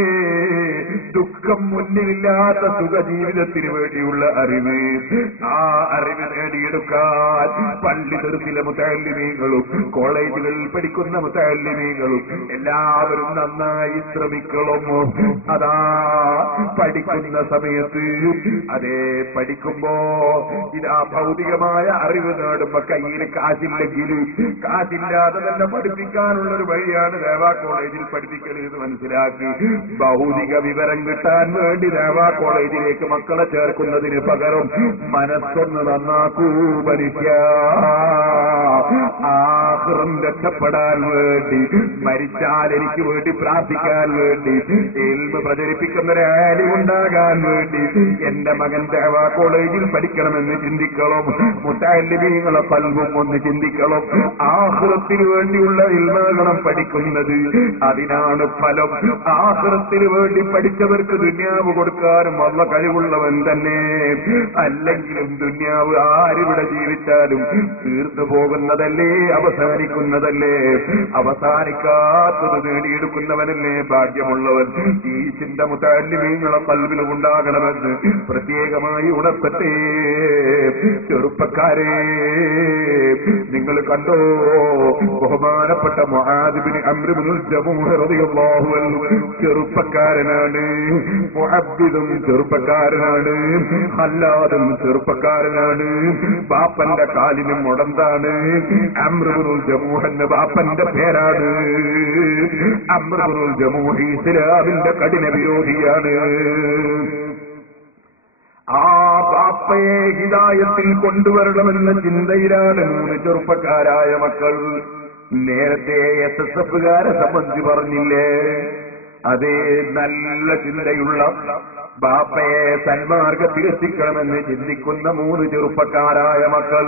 ദുഃഖം മുന്നിലില്ലാത്ത സുഖജീവിതത്തിന് വേണ്ടിയുള്ള അറിവ്. ആ അറിവ് നേടിയെടുക്കാൻ പള്ളി തെറുസിലെ മുതഅല്ലിമീങ്ങളും കോളേജുകളിൽ പഠിക്കുന്ന മുതഅല്ലിമീങ്ങളും എല്ലാവരും നന്നായി ശ്രമിക്കണം. അതാ പഠിക്കുന്ന സമയത്ത്, അതേ പഠിക്കുമ്പോ ഇതാ ഭൗതികമായ അറിവ് നേടുമ്പോ കയ്യിൽ കാശില്ലെങ്കിൽ കാശില്ലാതെ തന്നെ പഠിപ്പിക്കാനുള്ളൊരു വഴിയാണ് ദേവാ കോളേജിൽ പഠിപ്പിക്കൽ എന്ന് മനസ്സിലാക്കി ഭൗതിക വിവരം കിട്ടാൻ വേണ്ടി ദേവാ കോളേജിലേക്ക് മക്കളെ ചേർക്കുന്നതിന് പകരം മനസ്സൊന്ന് നന്നാക്കൂ മനുഷ്യ. ആഖിറം രക്ഷപ്പെടാൻ വേണ്ടി, മരിച്ചാൽ എനിക്ക് വേണ്ടി പ്രാർത്ഥിക്കാൻ വേണ്ടി, ഇൽമ് പ്രചരിപ്പിക്കുന്ന ഒരു ആലിം ഉണ്ടാകാൻ വേണ്ടി എന്റെ മകൻ ദേവാ കോളേജിൽ പഠിക്കണമെന്ന് ചിന്തിക്കണം. മുതഅല്ലിമീങ്ങളെ ഖൽബും ഒന്ന് ചിന്തിക്കണം. ആഖിറത്തിന് വേണ്ടിയുള്ള ഇൽമാകണം പഠിക്കുന്നത്. അതിനാണ് ഫലം. ആഖിറത്തിന് വേണ്ടി പഠിച്ചവർക്ക് ദുനിയാവ് കൊടുക്കാനും അള്ള കഴിവുള്ളവൻ തന്നെ. അല്ലെങ്കിലും ദുനിയാവ് ആരിവിടെ ജീവിച്ചാലും തീർന്നു പോകുന്നതല്ലേ, അവസാനിക്കുന്നതല്ലേ. അവസാനിക്കാത്തത് നേടിയെടുക്കുന്നവനല്ലേ ഭാഗ്യമുള്ളവൻ. ഈ ചിന്ത മുതഅല്ലിമീങ്ങളെ ഖൽബിൽ ഉണ്ടാകണമെന്ന് പ്രത്യേകമായി ഉണർത്തട്ടെ. ചെറുപ്പക്കാരെ, നിങ്ങൾ കണ്ടോ ബഹുമാനപ്പെട്ട മുആദ് ബിൻ അംർ ഇബ്നുൽ ജമൂഹ റളിയല്ലാഹു അൻഹു ചെറുപ്പക്കാരനാണ്, മുഅബ്ബിദും ചെറുപ്പക്കാരനാണ്, ഖല്ലാദും ചെറുപ്പക്കാരനാണ്. ബാപ്പന്റെ കാലിന് മുടന്താണ്. അംർ ഇബ്നുൽ ജമൂഹ എന്ന ബാപ്പന്റെ പേരാണ്. അംർ ഇബ്നുൽ ജമൂഹ ഇസ്ലാമിന്റെ കഠിന വിരോധിയാണ്. ആ ബാപ്പയെ ഹിദായത്തിൽ കൊണ്ടുവരണമെന്ന ചിന്തയിലാണ് 3 ചെറുപ്പക്കാരായ മക്കൾ. നേരത്തെ SSFകാരെ സംബന്ധിച്ച് പറഞ്ഞില്ലേ, അതേ നല്ല ചിന്തയുള്ള ബാപ്പയെ സന്മാർഗത്തിലെത്തിക്കണമെന്ന് ചിന്തിക്കുന്ന 3 ചെറുപ്പക്കാരായ മക്കൾ.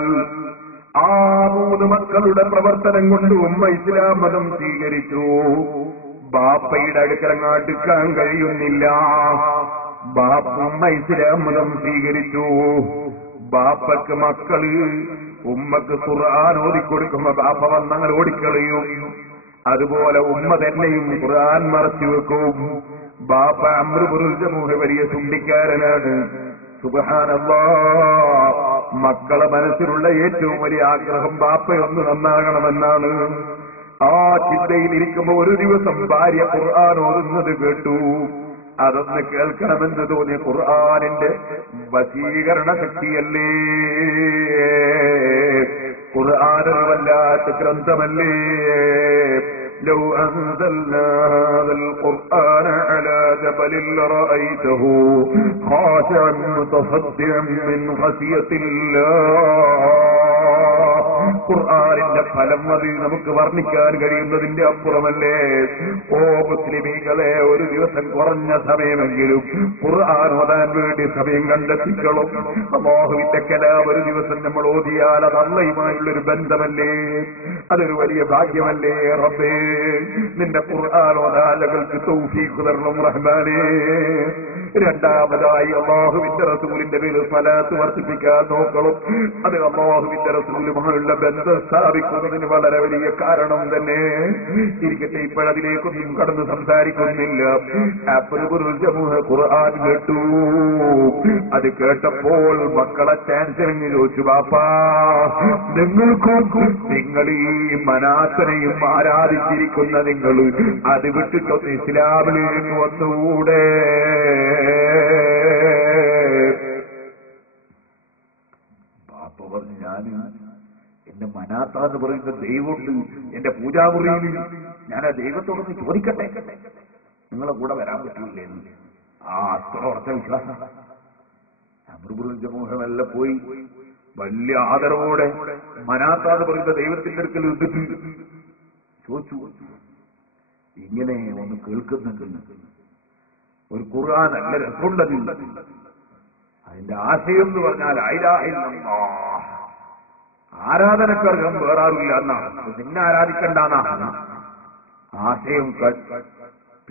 ആ 3 മക്കളുടെ പ്രവർത്തനം കൊണ്ട് ഉമ്മ ഇസ്ലാം മതം സ്വീകരിച്ചു. ബാപ്പയുടെ അടുക്കലങ്ങാടുക്കാൻ കഴിയുന്നില്ല. ഉമ്മ ഇസ്ലാം മതം സ്വീകരിച്ചു. ബാപ്പക്ക് മക്കള് ഉമ്മക്ക് ഖുർആൻ ഓതിക്കൊടുക്കുമ്പോ ബാപ്പ വന്നങ്ങനെ ഓടിക്കളയും. അതുപോലെ ഉമ്മ തന്നെയും ഖുർആൻ മറച്ചു വെക്കും. ബാപ്പ അംർ ഇബ്നുൽ ജമൂഹ വലിയ ചുണ്ടിക്കാരനാണ്. സുബ്ഹാനല്ലാഹ്, മക്കളെ മനസ്സിലുള്ള ഏറ്റവും വലിയ ആഗ്രഹം ബാപ്പയൊന്ന് നന്നാകണമെന്നാണ്. ആ ചിന്തയിൽ ഇരിക്കുമ്പോ ഒരു ദിവസം ഭാര്യ ഖുർആൻ ഓതുന്നത് കേട്ടു. അതൊന്ന് കേൾക്കണമെന്ന് തോന്നിയ ഖുർആനിന്റെ വശീകരണ ശക്തിയല്ലേ, ഖുർആൻ ഒരു വല്ലാത്ത ഗ്രന്ഥമല്ലേ. ലൗ അൻസൽനാ ഹാദൽ ഖുർആന അലാ ജബലിൻ ലറഅയ്തഹു ഖാശിഅൻ മുതസദ്ദിഅൻ മിൻ ഖശിയത്തില്ലാഹ്. ഖുർആനിന്റെ ഫലം അത് നമുക്ക് വർണ്ണിക്കാൻ കഴിയുന്നതിന്റെ അപ്പുറമല്ലേ. ഓ മുസ്ലിമീങ്ങളെ, ഒരു ദിവസം കുറഞ്ഞ സമയമെങ്കിലും ഖുർആൻ ഓതാൻ വേണ്ടി സമയം കണ്ടെത്തിക്കണം. അല്ലാഹുവിന്റെ കലാം ഒരു ദിവസം നമ്മൾ ഓതിയാൽ അത് അല്ലാഹുമായുള്ളൊരു ബന്ധമല്ലേ, അതൊരു വലിയ ഭാഗ്യമല്ലേ. റബ്ബേ, നിന്റെ ഖുർആൻ ഓതാലകൾക്ക് തൗഫീഖ് തരണം റഹ്മാനേ. രണ്ടാമതായി അല്ലാഹുവിന്റെ റസൂലിന്റെ പേരിൽ സ്വലാത്ത് വർദ്ധിപ്പിക്കാൻ നോക്കണം. അത് അല്ലാഹുവിന്റെ റസൂലുമായുള്ള ബന്ധം സ്ഥാപിക്കുന്നതിന് വളരെ വലിയ കാരണം തന്നെ. ഇരിക്കട്ടെ, ഇപ്പോഴതിലേക്കൊന്നും കടന്ന് സംസാരിക്കുന്നില്ല. ഖുർആൻ കേട്ടു. അത് കേട്ടപ്പോൾ മക്കളെ ചാൻസലങ്ങ് ചോദിച്ചു, ബാപ്പാ നിങ്ങൾക്കും നിങ്ങൾ ഈ മനാസനെയും ആരാധിച്ചിരിക്കുന്ന നിങ്ങൾ അത് വിട്ടിട്ടൊന്ന് ഇസ്ലാമിലേക്ക് വന്നുകൂടെ? ബാപ്പ പറഞ്ഞു, ഞാൻ എന്റെ മനാത്താന്ന് പറയുന്ന ദൈവമുണ്ട് എന്റെ പൂജാമുറിയിൽ, ഞാൻ ആ ദൈവത്തോടൊന്ന് ചോദിക്കട്ടെ, നിങ്ങളെ കൂടെ വരാൻ പറ്റില്ലേ? ആ അത്ര ഉറച്ച വിശ്വാസം. സമൂഹമെല്ലാം പോയി വലിയ ആദരവോടെ മനാത്താന്ന് പറയുന്ന ദൈവത്തിന്റെ അടുക്കൽ നിന്നിട്ട് ചോദിച്ചു, ഇങ്ങനെ ഒന്ന് കേൾക്കുന്നുണ്ട്, ഒരു ഖുർആൻ നല്ല രസമുണ്ടതില്ല, അതിന്റെ ആശയം എന്ന് പറഞ്ഞാൽ ലാ ഇലാഹ ഇല്ലല്ലാഹ്, ആരാധനക്കർഹം വേറാറില്ല എന്നാണ്, നിന്നെ ആരാധിക്കണ്ടെന്നാണ് ആശയം.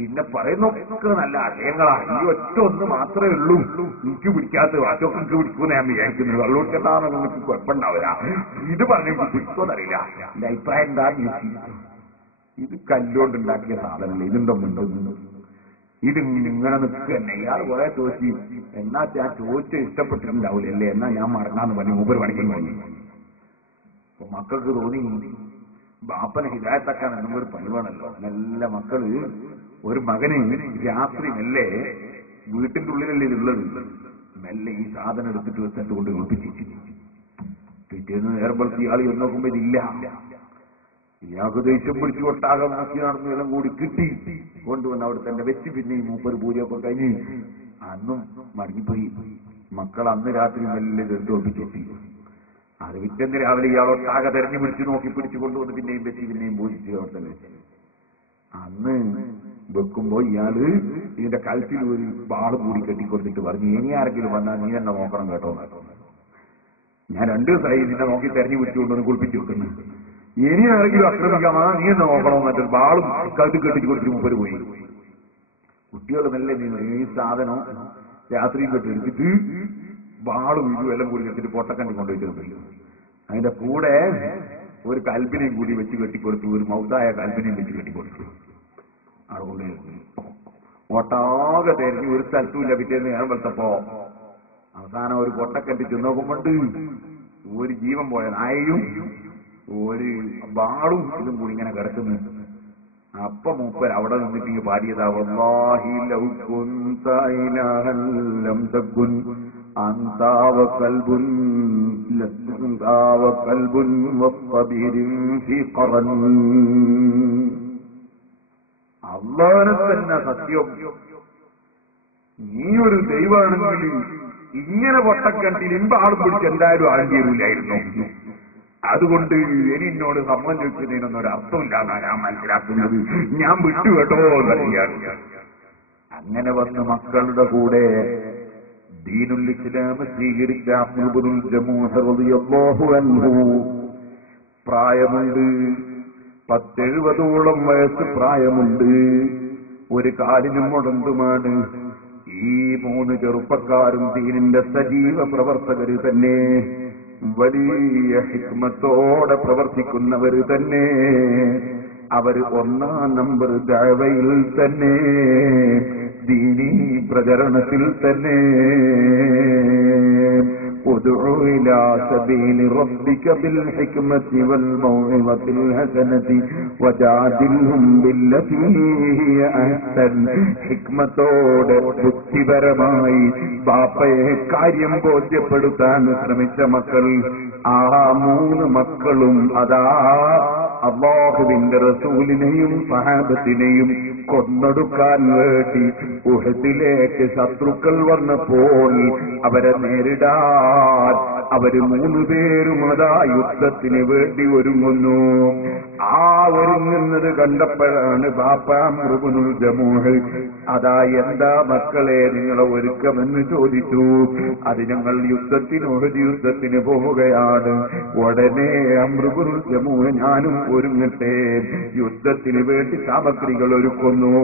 പിന്നെ പറയുന്നൊക്കെ നല്ല ആശയങ്ങളാണ്. ഈ ഒറ്റ ഒന്ന് മാത്രമേ ഉള്ളൂ എനിക്ക് പിടിക്കാത്ത, അതൊക്കെ എനിക്ക് പിടിക്കൂന്ന് ഞാൻ വിചാരിക്കുന്നത്. വെള്ളോട്ടത്താണെന്ന് നിങ്ങൾക്ക് കുഴപ്പമുണ്ടാവില്ല. ഇത് പറഞ്ഞു പിടിക്കുമെന്നറിയില്ല. എന്റെ അഭിപ്രായം എന്താന്ന് ചോദിച്ചു, ഇത് കല്ലുകൊണ്ടുണ്ടാക്കിയ സാധനമല്ല, ഇതുണ്ടോ മിണ്ടുന്നു, ഇതിങ്ങനെ നിൽക്കുക തന്നെ. ഇയാൾ കുറെ ചോദിച്ചു, എന്നാ ഞാൻ ചോദിച്ച ഇഷ്ടപ്പെട്ടിട്ടുണ്ടാവില്ലേ, എന്നാ ഞാൻ മറന്നാന്ന് പറഞ്ഞു. 3 മണിക്കും കഴിഞ്ഞു. അപ്പൊ മക്കൾക്ക് തോന്നി ബാപ്പനെ ഹിദായത്താക്കാൻ എന്നൊരു പണിവാണല്ലോ. നല്ല മക്കള്, ഒരു മകന് രാത്രി മെല്ലെ വീട്ടിന്റെ ഉള്ളിലല്ലേ ഇതുള്ളത്, മെല്ലെ ഈ സാധനം എടുത്തിട്ട് വെച്ചിട്ട് കൊണ്ട് ഒളിപ്പിച്ചു. പിറ്റേന്ന് നേർമ്പളത്തി ആളി ഒന്ന് നോക്കുമ്പോ ഇതില്ല. ഇയാൾക്ക് ദേഷ്യം പിടിച്ചു ഒട്ടാകെ നോക്കി നടന്നു എല്ലാം കൂടി കിട്ടി കൊണ്ടുവന്ന് അവിടെ തന്നെ വെച്ച്. പിന്നെ ഈ മൂപ്പര് പൂജയൊക്കെ കഴിഞ്ഞ് അന്നും മടങ്ങിപ്പോയി. മക്കൾ അന്ന് രാത്രി മെല്ലെ എടുത്ത് ഒളിപ്പിച്ചെത്തി. അത് പിറ്റേന്ന് രാവിലെ ഇയാളൊട്ടാകെ തെരഞ്ഞു പിടിച്ച് നോക്കി പിടിച്ചു കൊണ്ടുവന്ന് പിന്നെയും വെച്ച് പിന്നെയും പൂജിച്ചു അവിടെ തന്നെ വെച്ച്. അന്ന് വെക്കുമ്പോ ഇയാള് ഇതിന്റെ കഴുത്തിൽ ഒരു ബാള് കൂടി കെട്ടിക്കൊടുത്തിട്ട് പറഞ്ഞു, ഇനി ആരെങ്കിലും വന്നാൽ നീ എന്നെ നോക്കണം കേട്ടോ. ഞാൻ 2 ദിവസമായി നിന്നെ നോക്കി തെരഞ്ഞു പിടിച്ചുകൊണ്ടൊന്ന് കുളിപ്പിച്ചു വെക്കുന്നു. ഇനി ആരെങ്കിലും ആക്രമിക്കാൻ വന്നാൽ നീ എന്നെ നോക്കണോ എന്നിട്ട് ബാളും കഴുത്തിൽ കെട്ടിച്ച് കൊടുത്തിട്ട് മുമ്പ് പോയി. കുട്ടികൾ നല്ല ഈ സാധനം രാത്രിയും കെട്ടെടുത്തിട്ട് ബാളും ഇതും എല്ലാം കൂടി കെട്ടിട്ട് പൊട്ടക്കണ്ടി കൊണ്ടുപോയിട്ട് അതിന്റെ കൂടെ ഒരു കൽബിനെയും കൂടി വെച്ച് കെട്ടിക്കൊടുത്തു. ഒരു മൗതായ കൽബിനെയും വെച്ച് കെട്ടിക്കൊടുത്തു. അതുകൊണ്ട് ഒട്ടാകെ തെരഞ്ഞു ഒരു സ്ഥലത്തുമില്ല. പിറ്റേന്ന് ഞാൻ വെളുത്തപ്പോ അവസാനം ഒരു പൊട്ടക്കണ്ടി ചെന്നോക്കുമ്പോണ്ട് ഒരു ജീവൻ പോയ നായയും ഒരു ബാളും ഇതും കൂടി ഇങ്ങനെ കിടക്കുന്നു. അപ്പൊ മൂപ്പർ അവിടെ നിന്നിട്ട് പാടിയതാ, വല്ലാഹി ലൗ കുന്ത ഇലാഹൻ ലം തകുൻ അന്താവ കൽബുൻ ലസ്താവ കൽബുൻ വസ്ബിരിൻ ഫീ ഖറൻ. അല്ലാഹുവിനെ തന്നെ സത്യം, നീ ഒരു ദൈവമാണെങ്കിൽ ഇങ്ങനെ പൊട്ടക്കണ്ടിൽ ആൾ പിടിച്ച് എന്തായാലും ആഴ്ച തരൂലായിരുന്നു. അതുകൊണ്ട് ഇനി എന്നോട് സമ്മതം ചോദിക്കുന്നതിനൊന്നും ഒരു അർത്ഥമില്ലാന്നാ ഞാൻ മനസ്സിലാക്കുന്നത്. ഞാൻ വിട്ടുകേട്ടോ എന്നറിയാണ്. അങ്ങനെ വന്ന് മക്കളുടെ കൂടെ ദീനുൽ ഇസ്ലാം സ്വീകരിച്ച അബ്ദുൽ ജമൂഹ് റളിയല്ലാഹു അൻഹു പ്രായമുണ്ട്, 10-70 വയസ്സ് പ്രായമുണ്ട്. ഒരു കാലിനും മുടന്തുമാണ്. ഈ 3 ചെറുപ്പക്കാരും ദീനിന്റെ സജീവ പ്രവർത്തകര് തന്നെ, വലിയ ഹിക്മത്തോടെ പ്രവർത്തിക്കുന്നവര് തന്നെ. അവര് 1-ാം നമ്പർ ദഅവയിൽ തന്നെ, ദീനീ പ്രചരണത്തിൽ തന്നെ. ഉദ്ഉ ഇലാ സബീലി റബ്ബിക ബിൽ ഹിക്മതി വൽ മൗഇദത്തിൽ ഹസനതി വജാദിൽഹും ബില്ലതീ ഹിയ അഹ്സൻ. ഹിക്മത്തോടെ ബുദ്ധിപരമായി ബാപ്പയെ കാര്യം ബോധ്യപ്പെടുത്താൻ ശ്രമിച്ച മക്കൾ, ആ 3 മക്കളും അതാ അല്ലാഹുവിന്റെ റസൂലിനെയും സഹാബത്തിനെയും കൊന്നൊടുക്കാൻ വേണ്ടി ഉഹദിലേക്ക് ശത്രുക്കൾ വന്നപ്പോൾ അവരെ നേരിടാൻ അവര് 3 പേരും അതാ യുദ്ധത്തിന് വേണ്ടി ഒരുങ്ങുന്നു. ആ ഒരുങ്ങുന്നത് കണ്ടപ്പോഴാണ് ബാപ്പ അംറുബ്നുൽ ജമൂഹ് അതാ എന്താ മക്കളെ നിങ്ങളെ ഒരുക്കമെന്ന് ചോദിച്ചു. അത് ഞങ്ങൾ ഉഹദ് യുദ്ധത്തിന് പോവുകയാണ്. ഉടനെ അംറുബ്നുൽ ജമൂഹ് ഞാനും ഒരുങ്ങട്ടെ, യുദ്ധത്തിന് വേണ്ടി സാമഗ്രികൾ ഒരുക്കുന്നു.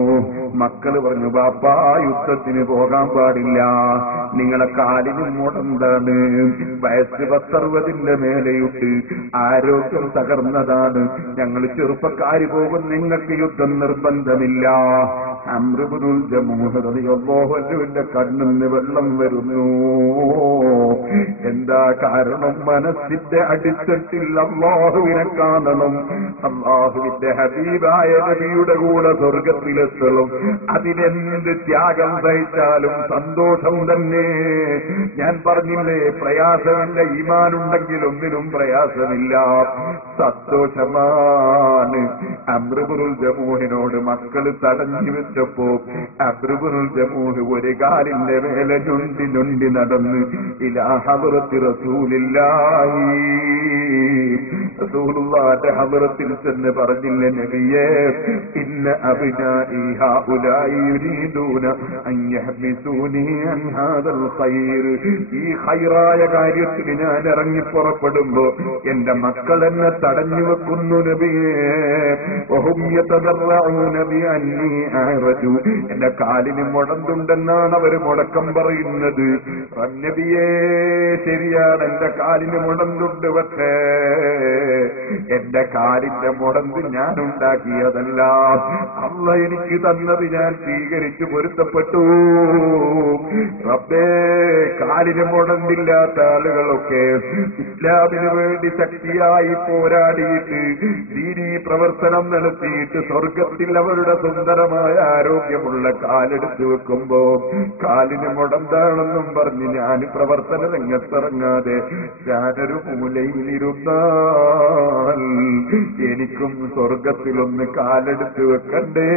മക്കള് പറഞ്ഞു, ബാപ്പാ യുദ്ധത്തിന് പോകാൻ പാടില്ല, നിങ്ങളെ കാലിന് മുടന്താണ്, വയസ്സ് 10-60 മേലെയുണ്ട്, ആരോഗ്യം തകർന്നതാണ്, ഞങ്ങൾ ചെറുപ്പക്കാര് പോകും, നിങ്ങൾക്ക് യുദ്ധം നിർബന്ധമില്ല. അംറുബ്നുൽ ജമൂഹ് റളിയല്ലാഹു അൻഹുവിന്റെ കണ്ണിന്ന് വെള്ളം വരുന്നു. എന്താ കാരണം? മനസ്സിന്റെ അടിത്തട്ടിൽ അല്ലാഹുവിനെ കാണണം, അല്ലാഹുവിന്റെ ഹബീബായ നബിയുടെ കൂടെ സ്വർഗത്തിലെത്തണം. അതിനെന്ത് ത്യാഗം സഹിച്ചാലും സന്തോഷം തന്നെ. ഞാൻ പറഞ്ഞില്ലേ, പ്രയാസമില്ല, ഈമാനുണ്ടെങ്കിൽ ഒന്നിനും പ്രയാസമില്ല, സന്തോഷമാണ്. അംറുബ്നുൽ ജമൂഹിനോട് മക്കള് തടഞ്ഞു വെച്ചപ്പോ അംറുബ്നുൽ ജമൂഹ് ഒരു കാലിന്റെ മേലെ ഞൊണ്ടി നടന്ന് ഇലാ ഹദ്റത്തി റസൂലില്ലാഹി റസൂലുള്ളാഹിന്റെ ഹദ്റത്തിൽ ചെന്ന് പറഞ്ഞില്ലേ നബിയേ, ഇന്ന അബ്നാഇ ഹൗലാഇ യുരീദൂന അൻ യഹ്ബിസൂനി അൻ ഹാദൽ ഖൈർ. ഈ ഖൈറായ കാര്യത്തിന് ഞാൻ ഇറങ്ങി പുറപ്പെടുമ്പോ എന്റെ മക്കൾ എന്നെ തടഞ്ഞു വെക്കുന്നു നബിയേ. വഹും യതദറഊന ബിഅന്നി അറജു. എന്റെ കാലിന് മുടന്തുണ്ടെന്നാണ് അവര് മുടക്കം പറയുന്നത്. നബിയേ, ശരിയാണ്, എന്റെ കാലിന് മുടന്തുണ്ട്. പക്ഷേ എന്റെ കാലിന്റെ മുടന്ത് ഞാൻ ഉണ്ടാക്കിയതല്ല, അല്ലാഹ് എനിക്ക് തന്നത് ഞാൻ സ്വീകരിച്ചു പൊരുത്തപ്പെട്ടു. റബ്ബേ, കാലിന് മുടന്തില്ലാത്ത ആളുകളൊക്കെ ഇസ്ലാമിന് വേണ്ടി ശക്തിയായി പോരാടിയിട്ട് ദീനീ പ്രവർത്തനം നടത്തിയിട്ട് സ്വർഗത്തിൽ അവരുടെ സുന്ദരമായ ആരോഗ്യമുള്ള കാലെടുത്ത് വെക്കുമ്പോ കാലിന് മുടന്താണെന്നും പറഞ്ഞ് ഞാൻ പ്രവർത്തന രംഗത്തിറങ്ങാതെ ഞാനൊരു മൂലയിലിരുന്നാൽ എനിക്കും സ്വർഗത്തിലൊന്ന് കാലെടുത്ത് വെക്കണ്ടേ?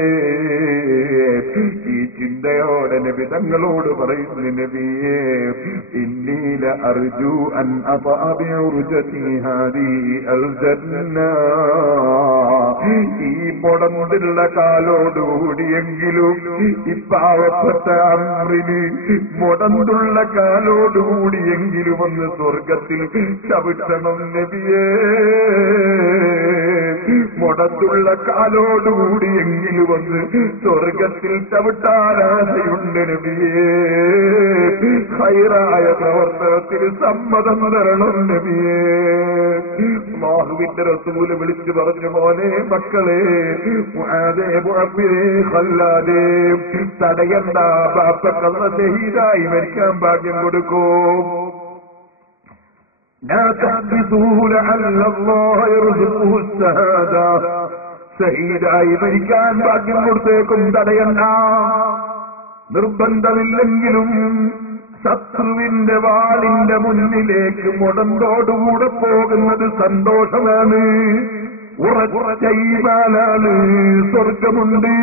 ഈ ചിന്തയോടെ നബി തങ്ങളോട് പറയുന്നു, നബിയേ, ഇന്നീല അർജു അൻ അബഅബിഉർജതി ഹാദിഹി അൽ ജന്ന. ഈ മുടന്തുള്ള കാലോടുകൂടിയെങ്കിലും ഇപ്പാവപ്പെട്ട അമ്രിന് മുടന്തുള്ള കാലോടുകൂടിയെങ്കിലും ഒന്ന് സ്വർഗത്തിൽ ചവിട്ടണം നബിയേ. മുടന്തുള്ള കാലോടുകൂടിയെങ്കിലും ഒന്ന് സ്വർഗത്തിൽ ചവിട്ടാനാശയുണ്ട് നബിയേ. ഖൈറായ പ്രവർത്തനത്തിന് സമ്മതം തരണം നബിയേ. അല്ലാഹുവിന്റെ റസൂല് വിളിച്ചു പറഞ്ഞു, മോനെ, മക്കളെ, മുആദേ, മുഅബ്ബിദേ, ഖല്ലാദേ, തടയണ്ട, ബാപ്പക്കള്ള ഷഹീദായി മരിക്കാൻ ഭാഗ്യം കൊടുക്കും. ലാ തഹ്ബിസൂഹു ലഅല്ല അല്ലാഹ യർസുഖുഹു الشهادة. ഷഹീദായി മരിക്കാൻ ഭാഗ്യം കൊടുത്തേക്കും, തടയണ്ട. നിർബന്ധമില്ലെങ്കിലും ശത്രുവിന്റെ വാളിന്റെ മുന്നിലേക്ക് മുടന്തോടുകൂടെ പോകുന്നത് സന്തോഷമാണ്, ഉറച്ച ഈമാനാണ്. സ്വർഗമുണ്ട്,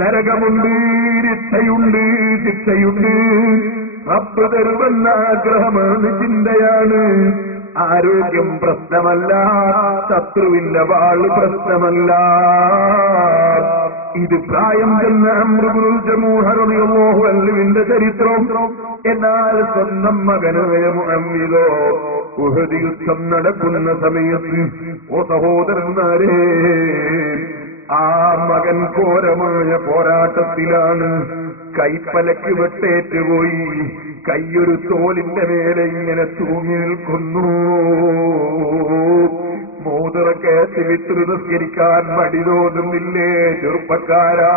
നരകമുണ്ട്, രക്ഷയുണ്ട്, ശിക്ഷയുണ്ട്. റബ്ബ് തരുമെന്ന ആഗ്രഹമാണ്, ചിന്തയാണ്. ആരോഗ്യം പ്രശ്നമല്ല, ശത്രുവിന്റെ വാള് പ്രശ്നമല്ല. ഇത് പ്രായം ചെന്ന അംറു ഇബ്നുൽ ജമൂഹ റളിയല്ലാഹു അൻഹുവിന്റെ ചരിത്രം. എന്നാൽ സ്വന്തം മകനോ മുഅമ്മിദോ ഉഹദ് യുദ്ധം നടക്കുന്ന സമയത്ത്, ഓ സഹോദരന്മാരെ, ആ മകൻ ഘോരമായ പോരാട്ടത്തിലാണ്. കൈപ്പലക്ക് വെട്ടേറ്റുപോയി. കൈയൊരു തോലിന്റെ മേലെ ഇങ്ങനെ തൂങ്ങി നിൽക്കുന്നു. മൂതിറക്കേറ്റ് വിത്രു നിസ്കരിക്കാൻ മടി തോന്നുന്നില്ലേ ചെറുപ്പക്കാരാ?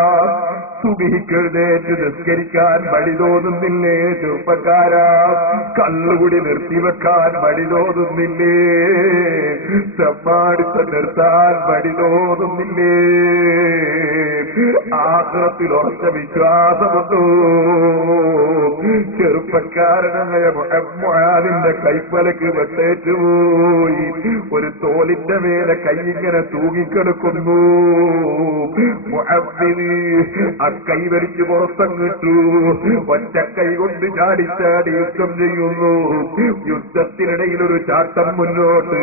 സുബഹിക്കെഴുന്നേറ്റ് നിസ്കരിക്കാൻ മടി തോന്നുന്നില്ലേ ചെറുപ്പക്കാരാ? കള്ളുകുടി നിർത്തിവെക്കാൻ മടി തോന്നുന്നില്ലേ? ചെമ്മാടിച്ച നിർത്താൻ മടി തോന്നുന്നില്ലേ? ആഖിറത്തിൽ ഉറച്ച വിശ്വാസമുണ്ടോ? ചെറുപ്പക്കാരനായ മുആദിന്റെ കൈപ്പലക്ക് വെട്ടേറ്റുപോയി. ഒരു തോലിന്റെ മേലെ കൈയിങ്ങനെ തൂങ്ങിക്കിടക്കുന്നു. മുഅദ്ദിന് ആ കൈ വലിച്ചു പുറത്തങ്ങിട്ടു. ഒറ്റ കൈ കൊണ്ട് ചാടിച്ചാടി യുദ്ധം ചെയ്യുന്നു. യുദ്ധത്തിനിടയിൽ ഒരു ചാട്ടം മുന്നോട്ട്.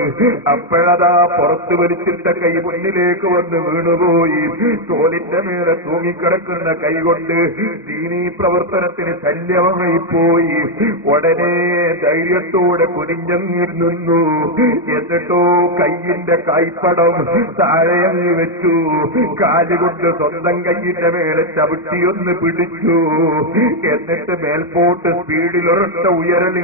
അപ്പോഴതാ പുറത്ത് വലിച്ചിട്ട കൈ മുന്നിലേക്ക് വന്ന് വീണുപോയി. തോലിന്റെ മേലെ തൂങ്ങിക്കിടക്കുന്ന കൈ കൊണ്ട് ദീനീ പ്രവർത്തനത്തിന് ശല്യമായി പോയി. ഉടനെ ധൈര്യത്തോടെ കുനിഞ്ഞങ്ങിരുന്നു. എന്നിട്ടോ കൈയിന്റെ കൈപ്പടം താഴെയങ്ങി വെച്ചു. കാലുകൊണ്ട് സ്വന്തം കൈയിന്റെ മേലെ ചവിട്ടിയൊന്ന് പിടിച്ചു. എന്നിട്ട് മേൽപോട്ട് സ്പീഡിൽ ഒരൊറ്റ ഉയർന്നു.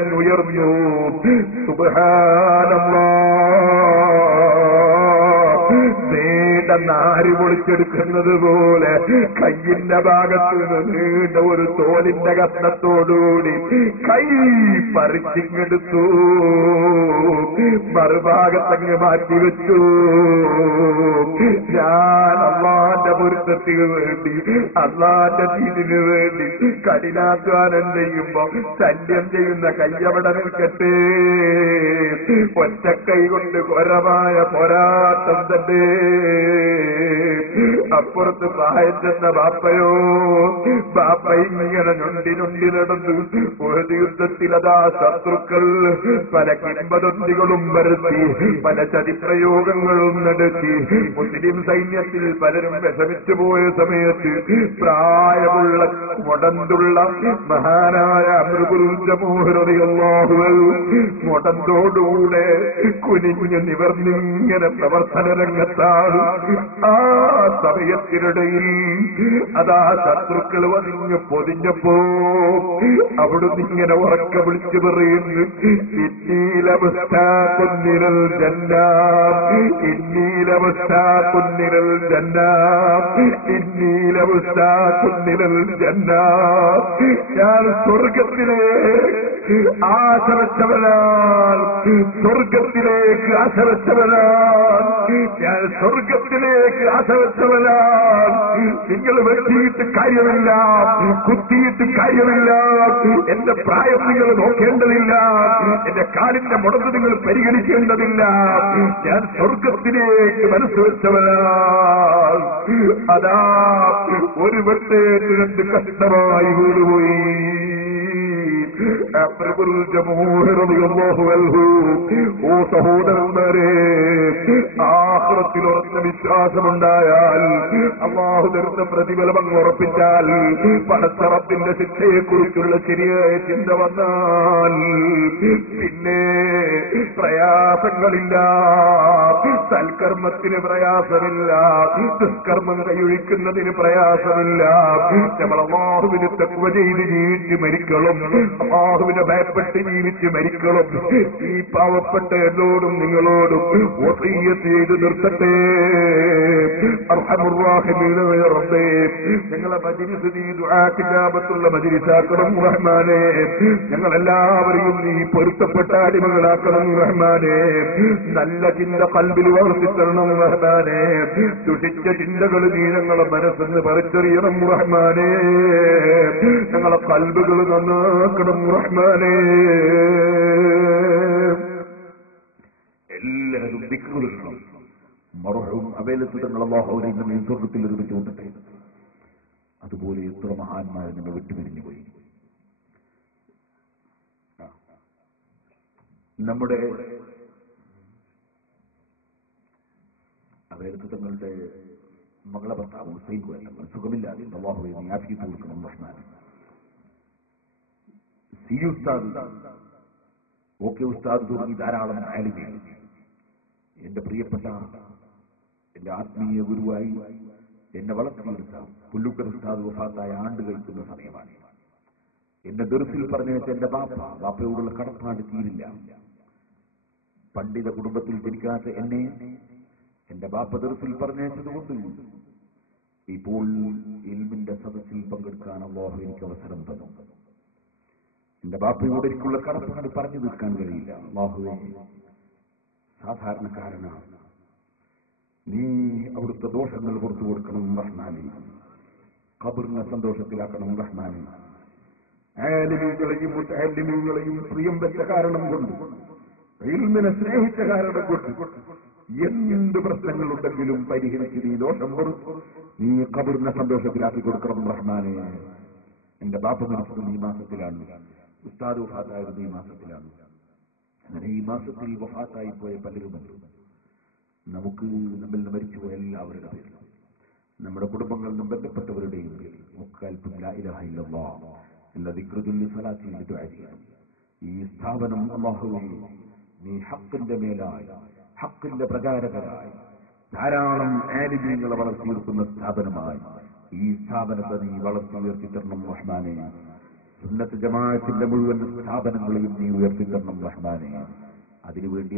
നീണ്ട നാര് പൊളിച്ചെടുക്കുന്നത് പോലെ കയ്യിന്റെ ഭാഗത്ത് നിന്ന് നീണ്ട ഒരു തോലിന്റെ കഷ്ണത്തോടുകൂടി കൈ പറിച്ചിങ്ങെടുത്തു. മറുഭാഗത്തങ്ങ് മാറ്റിവെച്ചു. ഞാൻ അള്ളാന്റെ പൊരുത്തത്തിന് വേണ്ടി, അള്ളാന്റെ ദീനിന് വേണ്ടി കഠിനാധ്വാനം ചെയ്യുമ്പോ ശല്യം ചെയ്യുന്ന കയ്യവിടെ നിൽക്കട്ടെ. ഒറ്റക്കൈ കൊണ്ട് ഘോരമായ പോരാട്ടം തന്നെ. അപ്പുറത്ത് പ്രായം ചെന്ന ബാപ്പയോ, ബാപ്പ ഇങ്ങനെ ഞൊണ്ടി നടന്നു. ഒരു യുദ്ധത്തിലതാ ശത്രുക്കൾ പല കിംവദന്തികളും വരുത്തി, പല ചതിപ്രയോഗങ്ങളും നടത്തി. മുസ്ലിം സൈന്യത്തിൽ പലരും വിഷമിച്ചു പോയ സമയത്ത് പ്രായമുള്ള മുടന്തുള്ള മഹാനായ അമ്രുൽ ജമൂഹ് റളിയല്ലാഹു അൻഹു മുടന്തോടുകൂടെ കുനിഞ്ഞ് നിവർന്നിങ്ങനെ പ്രവർത്തന രംഗത്താണ്. ആ സമയത്തിനിടയിൽ അതാ ശത്രുക്കൾ വന്നിങ്ങ് പൊതിഞ്ഞപ്പോ അവിടുന്ന് ഇങ്ങനെ ഉറക്കെ വിളിച്ചു പറയുന്നു, ഇന്നീലവസ്ഥ കുന്നിരൽ ജന്ന, ഇന്നീലവസ്ഥ കുന്നിരൽ ജന്ന, ഇന്നീലവസ്ഥ കുന്നിരൽ ജന്ന. ഞാൻ സ്വർഗത്തിലെ ആശ വെച്ചവനാൻ, സ്വർഗത്തിലേക്ക് ആശ വെച്ചവനാൻ, ഞാൻ സ്വർഗത്തിലേക്ക് ആശ വെച്ചവനാൻ. നിങ്ങൾ വെട്ടിയിട്ട് കാര്യമില്ല, കുത്തിയിട്ട് കാര്യമില്ല, എന്റെ പ്രായം നിങ്ങൾ നോക്കേണ്ടതില്ല, എന്റെ കാലിന്റെ മുടന്ന് നിങ്ങൾ പരിഗണിക്കേണ്ടതില്ല. ഞാൻ സ്വർഗത്തിലേക്ക് മനസ്സ് വെച്ചവനാൻ. അതാ ഒരു വെട്ടേറ്റ് രണ്ട് കഷ്ടമായി വീടുപോയി. ഓ സഹോദരന്മാരെ, ആഖിറത്തിൽ ഉറച്ച വിശ്വാസമുണ്ടായാൽ, അല്ലാഹു തരുന്ന പ്രതിഫലം അങ്ങ് ഉറപ്പിച്ചാൽ, പടച്ച റബ്ബിന്റെ ശിക്ഷയെക്കുറിച്ചുള്ള ശരിയായ ചിന്ത വന്നാൽ പിന്നെ പ്രയാസങ്ങളില്ല, സൽക്കർമ്മത്തിന് പ്രയാസമില്ല, ദുഷ്കർമ്മം കൈയൊഴിക്കുന്നതിന് പ്രയാസമില്ല. നമ്മൾ അല്ലാഹുവിനെ തഖ്വ ചെയ്ത് ജീവിച്ച് മരിക്കണം, അല്ലാഹുവിനെ ഭയപ്പെട്ട് ജീവിച്ച് മരിക്കണം. ഈ പാവപ്പെട്ട എന്നോടും നിങ്ങളോടും വസിയ്യത്ത് ചെയ്ത് നിർത്തട്ടെ. അർഹമുർ റഹീമായ റബ്ബേ, ഞങ്ങളെ മജ്ലിസ് നീ ദുആ കിതാബത്തുള്ള മജ്ലിസാക്കണം റഹ്മാനേ. ഞങ്ങളെല്ലാവരെയും നീ പൊരുത്തപ്പെട്ട അടിമകളാക്കണം റഹ്മാനേ. നല്ല ചിന്ത ഖൽബിൽ വളർത്തിത്തരണം റഹ്മാനേ. ദുഷിച്ച ചിന്തകൾ നീ ഞങ്ങളെ മനസ്സെന്ന് പറിച്ചെറിയണം റഹ്മാനേ. ഞങ്ങളെ ഖൽബുകൾ നന്നാക്കണം റഹ്മാനേ. എല്ലാവരും ദിക്റുകളും മർഹൂം അബേലത്ത് തങ്ങൾ അല്ലാഹുവിനെ നമ്മെ സ്വർഗ്ഗത്തിൽ ഒരുമിച്ച് കൊണ്ടട്ടെ. അതുപോലെ എത്ര മഹാന്മാരെ നമ്മൾ വിട്ടുപിരിഞ്ഞു പോയി. നമ്മുടെ അബേലത്ത് തങ്ങളുടെ മകളെ ഭർത്താവ് ഹുസൈൻ തങ്ങൾ സുഖമില്ലാതെ അല്ലാഹുവേ നീ ആഫിയത്ത് കൊടുക്കണം റഹ്മാൻ. സി ഉസ്താദ്, ഓക്കെ ഉസ്താദ് തുടങ്ങി ധാരാളം ആലിമീങ്ങൾ, എന്റെ പ്രിയപ്പെട്ട എന്റെ ആത്മീയ ഗുരുവായി എന്നെ വളർത്തിയെടുത്ത പുല്ലൂക്കർ ഉസ്താദ് വഫാത്തായ ആണ്ട് കഴിക്കുന്ന സമയമാണ്. എന്നെ ദർസിൽ പറഞ്ഞയച്ച എന്റെ ബാപ്പയോടുള്ള കടപ്പാട് തീരില്ല. പണ്ഡിത കുടുംബത്തിൽ ജനിക്കാത്ത എന്നെ എന്റെ ബാപ്പ ദർസിൽ പറഞ്ഞയച്ചതുകൊണ്ട് ഇപ്പോൾ ഇൽമിന്റെ സദസ്സിൽ പങ്കെടുക്കാൻ അല്ലാഹു എനിക്ക് അവസരം തന്നു. എന്റെ ബാപ്പയോട് എനിക്കുള്ള കടപ്പാട് പറഞ്ഞു തീർക്കാൻ കഴിയില്ല. അല്ലാഹുവേ, സാധാരണക്കാരനാണ്, നീ അവിടുത്തെ ദോഷങ്ങൾ പുറത്തു കൊടുക്കണം റഹ്മാനെ. ഖബറിനെ സന്തോഷത്തിലാക്കണം റഹ്മാനെ. ആലിമീങ്ങളെയും മുതഅല്ലിമീങ്ങളെയും പ്രിയം വെച്ച കാരണം കൊണ്ട്, ഇൽമിനെ സ്നേഹിച്ച കാരണം കൊണ്ട് എന്ത് പ്രശ്നങ്ങളുണ്ടെങ്കിലും പരിഹരിച്ച് നീ ദോഷം പുറത്തു നീ ഖബറിനെ സന്തോഷത്തിലാക്കി കൊടുക്കണം റഹ്മാനെ. എന്റെ ബാപ്പ മരിച്ചതും ഈ മാസത്തിലാണ്, ഉസ്താദ് വഫാത്തായത് ഈ മാസത്തിലാണ്. അങ്ങനെ ഈ മാസത്തിൽ വഫാത്തായി പോയ പലരുമുണ്ട്. നമുക്ക് നമ്മിൽ നിന്ന് മരിച്ചുപോയ എല്ലാവരുടെ പേരിലും നമ്മുടെ കുടുംബങ്ങളിൽ നിന്നും ബന്ധപ്പെട്ടവരുടെയും പേരിൽ മുക്കാൽപ്പും ലാ ഇലാഹ ഇല്ലല്ലാഹ് എന്ന ദിക്ർ ചൊല്ലി സ്വലാത്ത് ചെയ്ത് ദുആ ചെയ്യണം. ഈ സ്ഥാപനം അല്ലാഹുവേ നീ ഹഖിന്റെ മേലായി, ഹഖിന്റെ പ്രചാരകരായി ധാരാളം ആലിമീങ്ങളെ വളർത്തിയെടുക്കുന്ന സ്ഥാപനമായി ഈ സ്ഥാപനത്തെ നീ വളർത്തി ഉയർത്തിത്തരണം റഹ്മാനെ. സുന്നത്ത് ജമാഅത്തിന്റെ മുഴുവൻ സ്ഥാപനങ്ങളെയും നീ ഉയർത്തിത്തരണം റഹ്മാനെ. അതിനുവേണ്ടി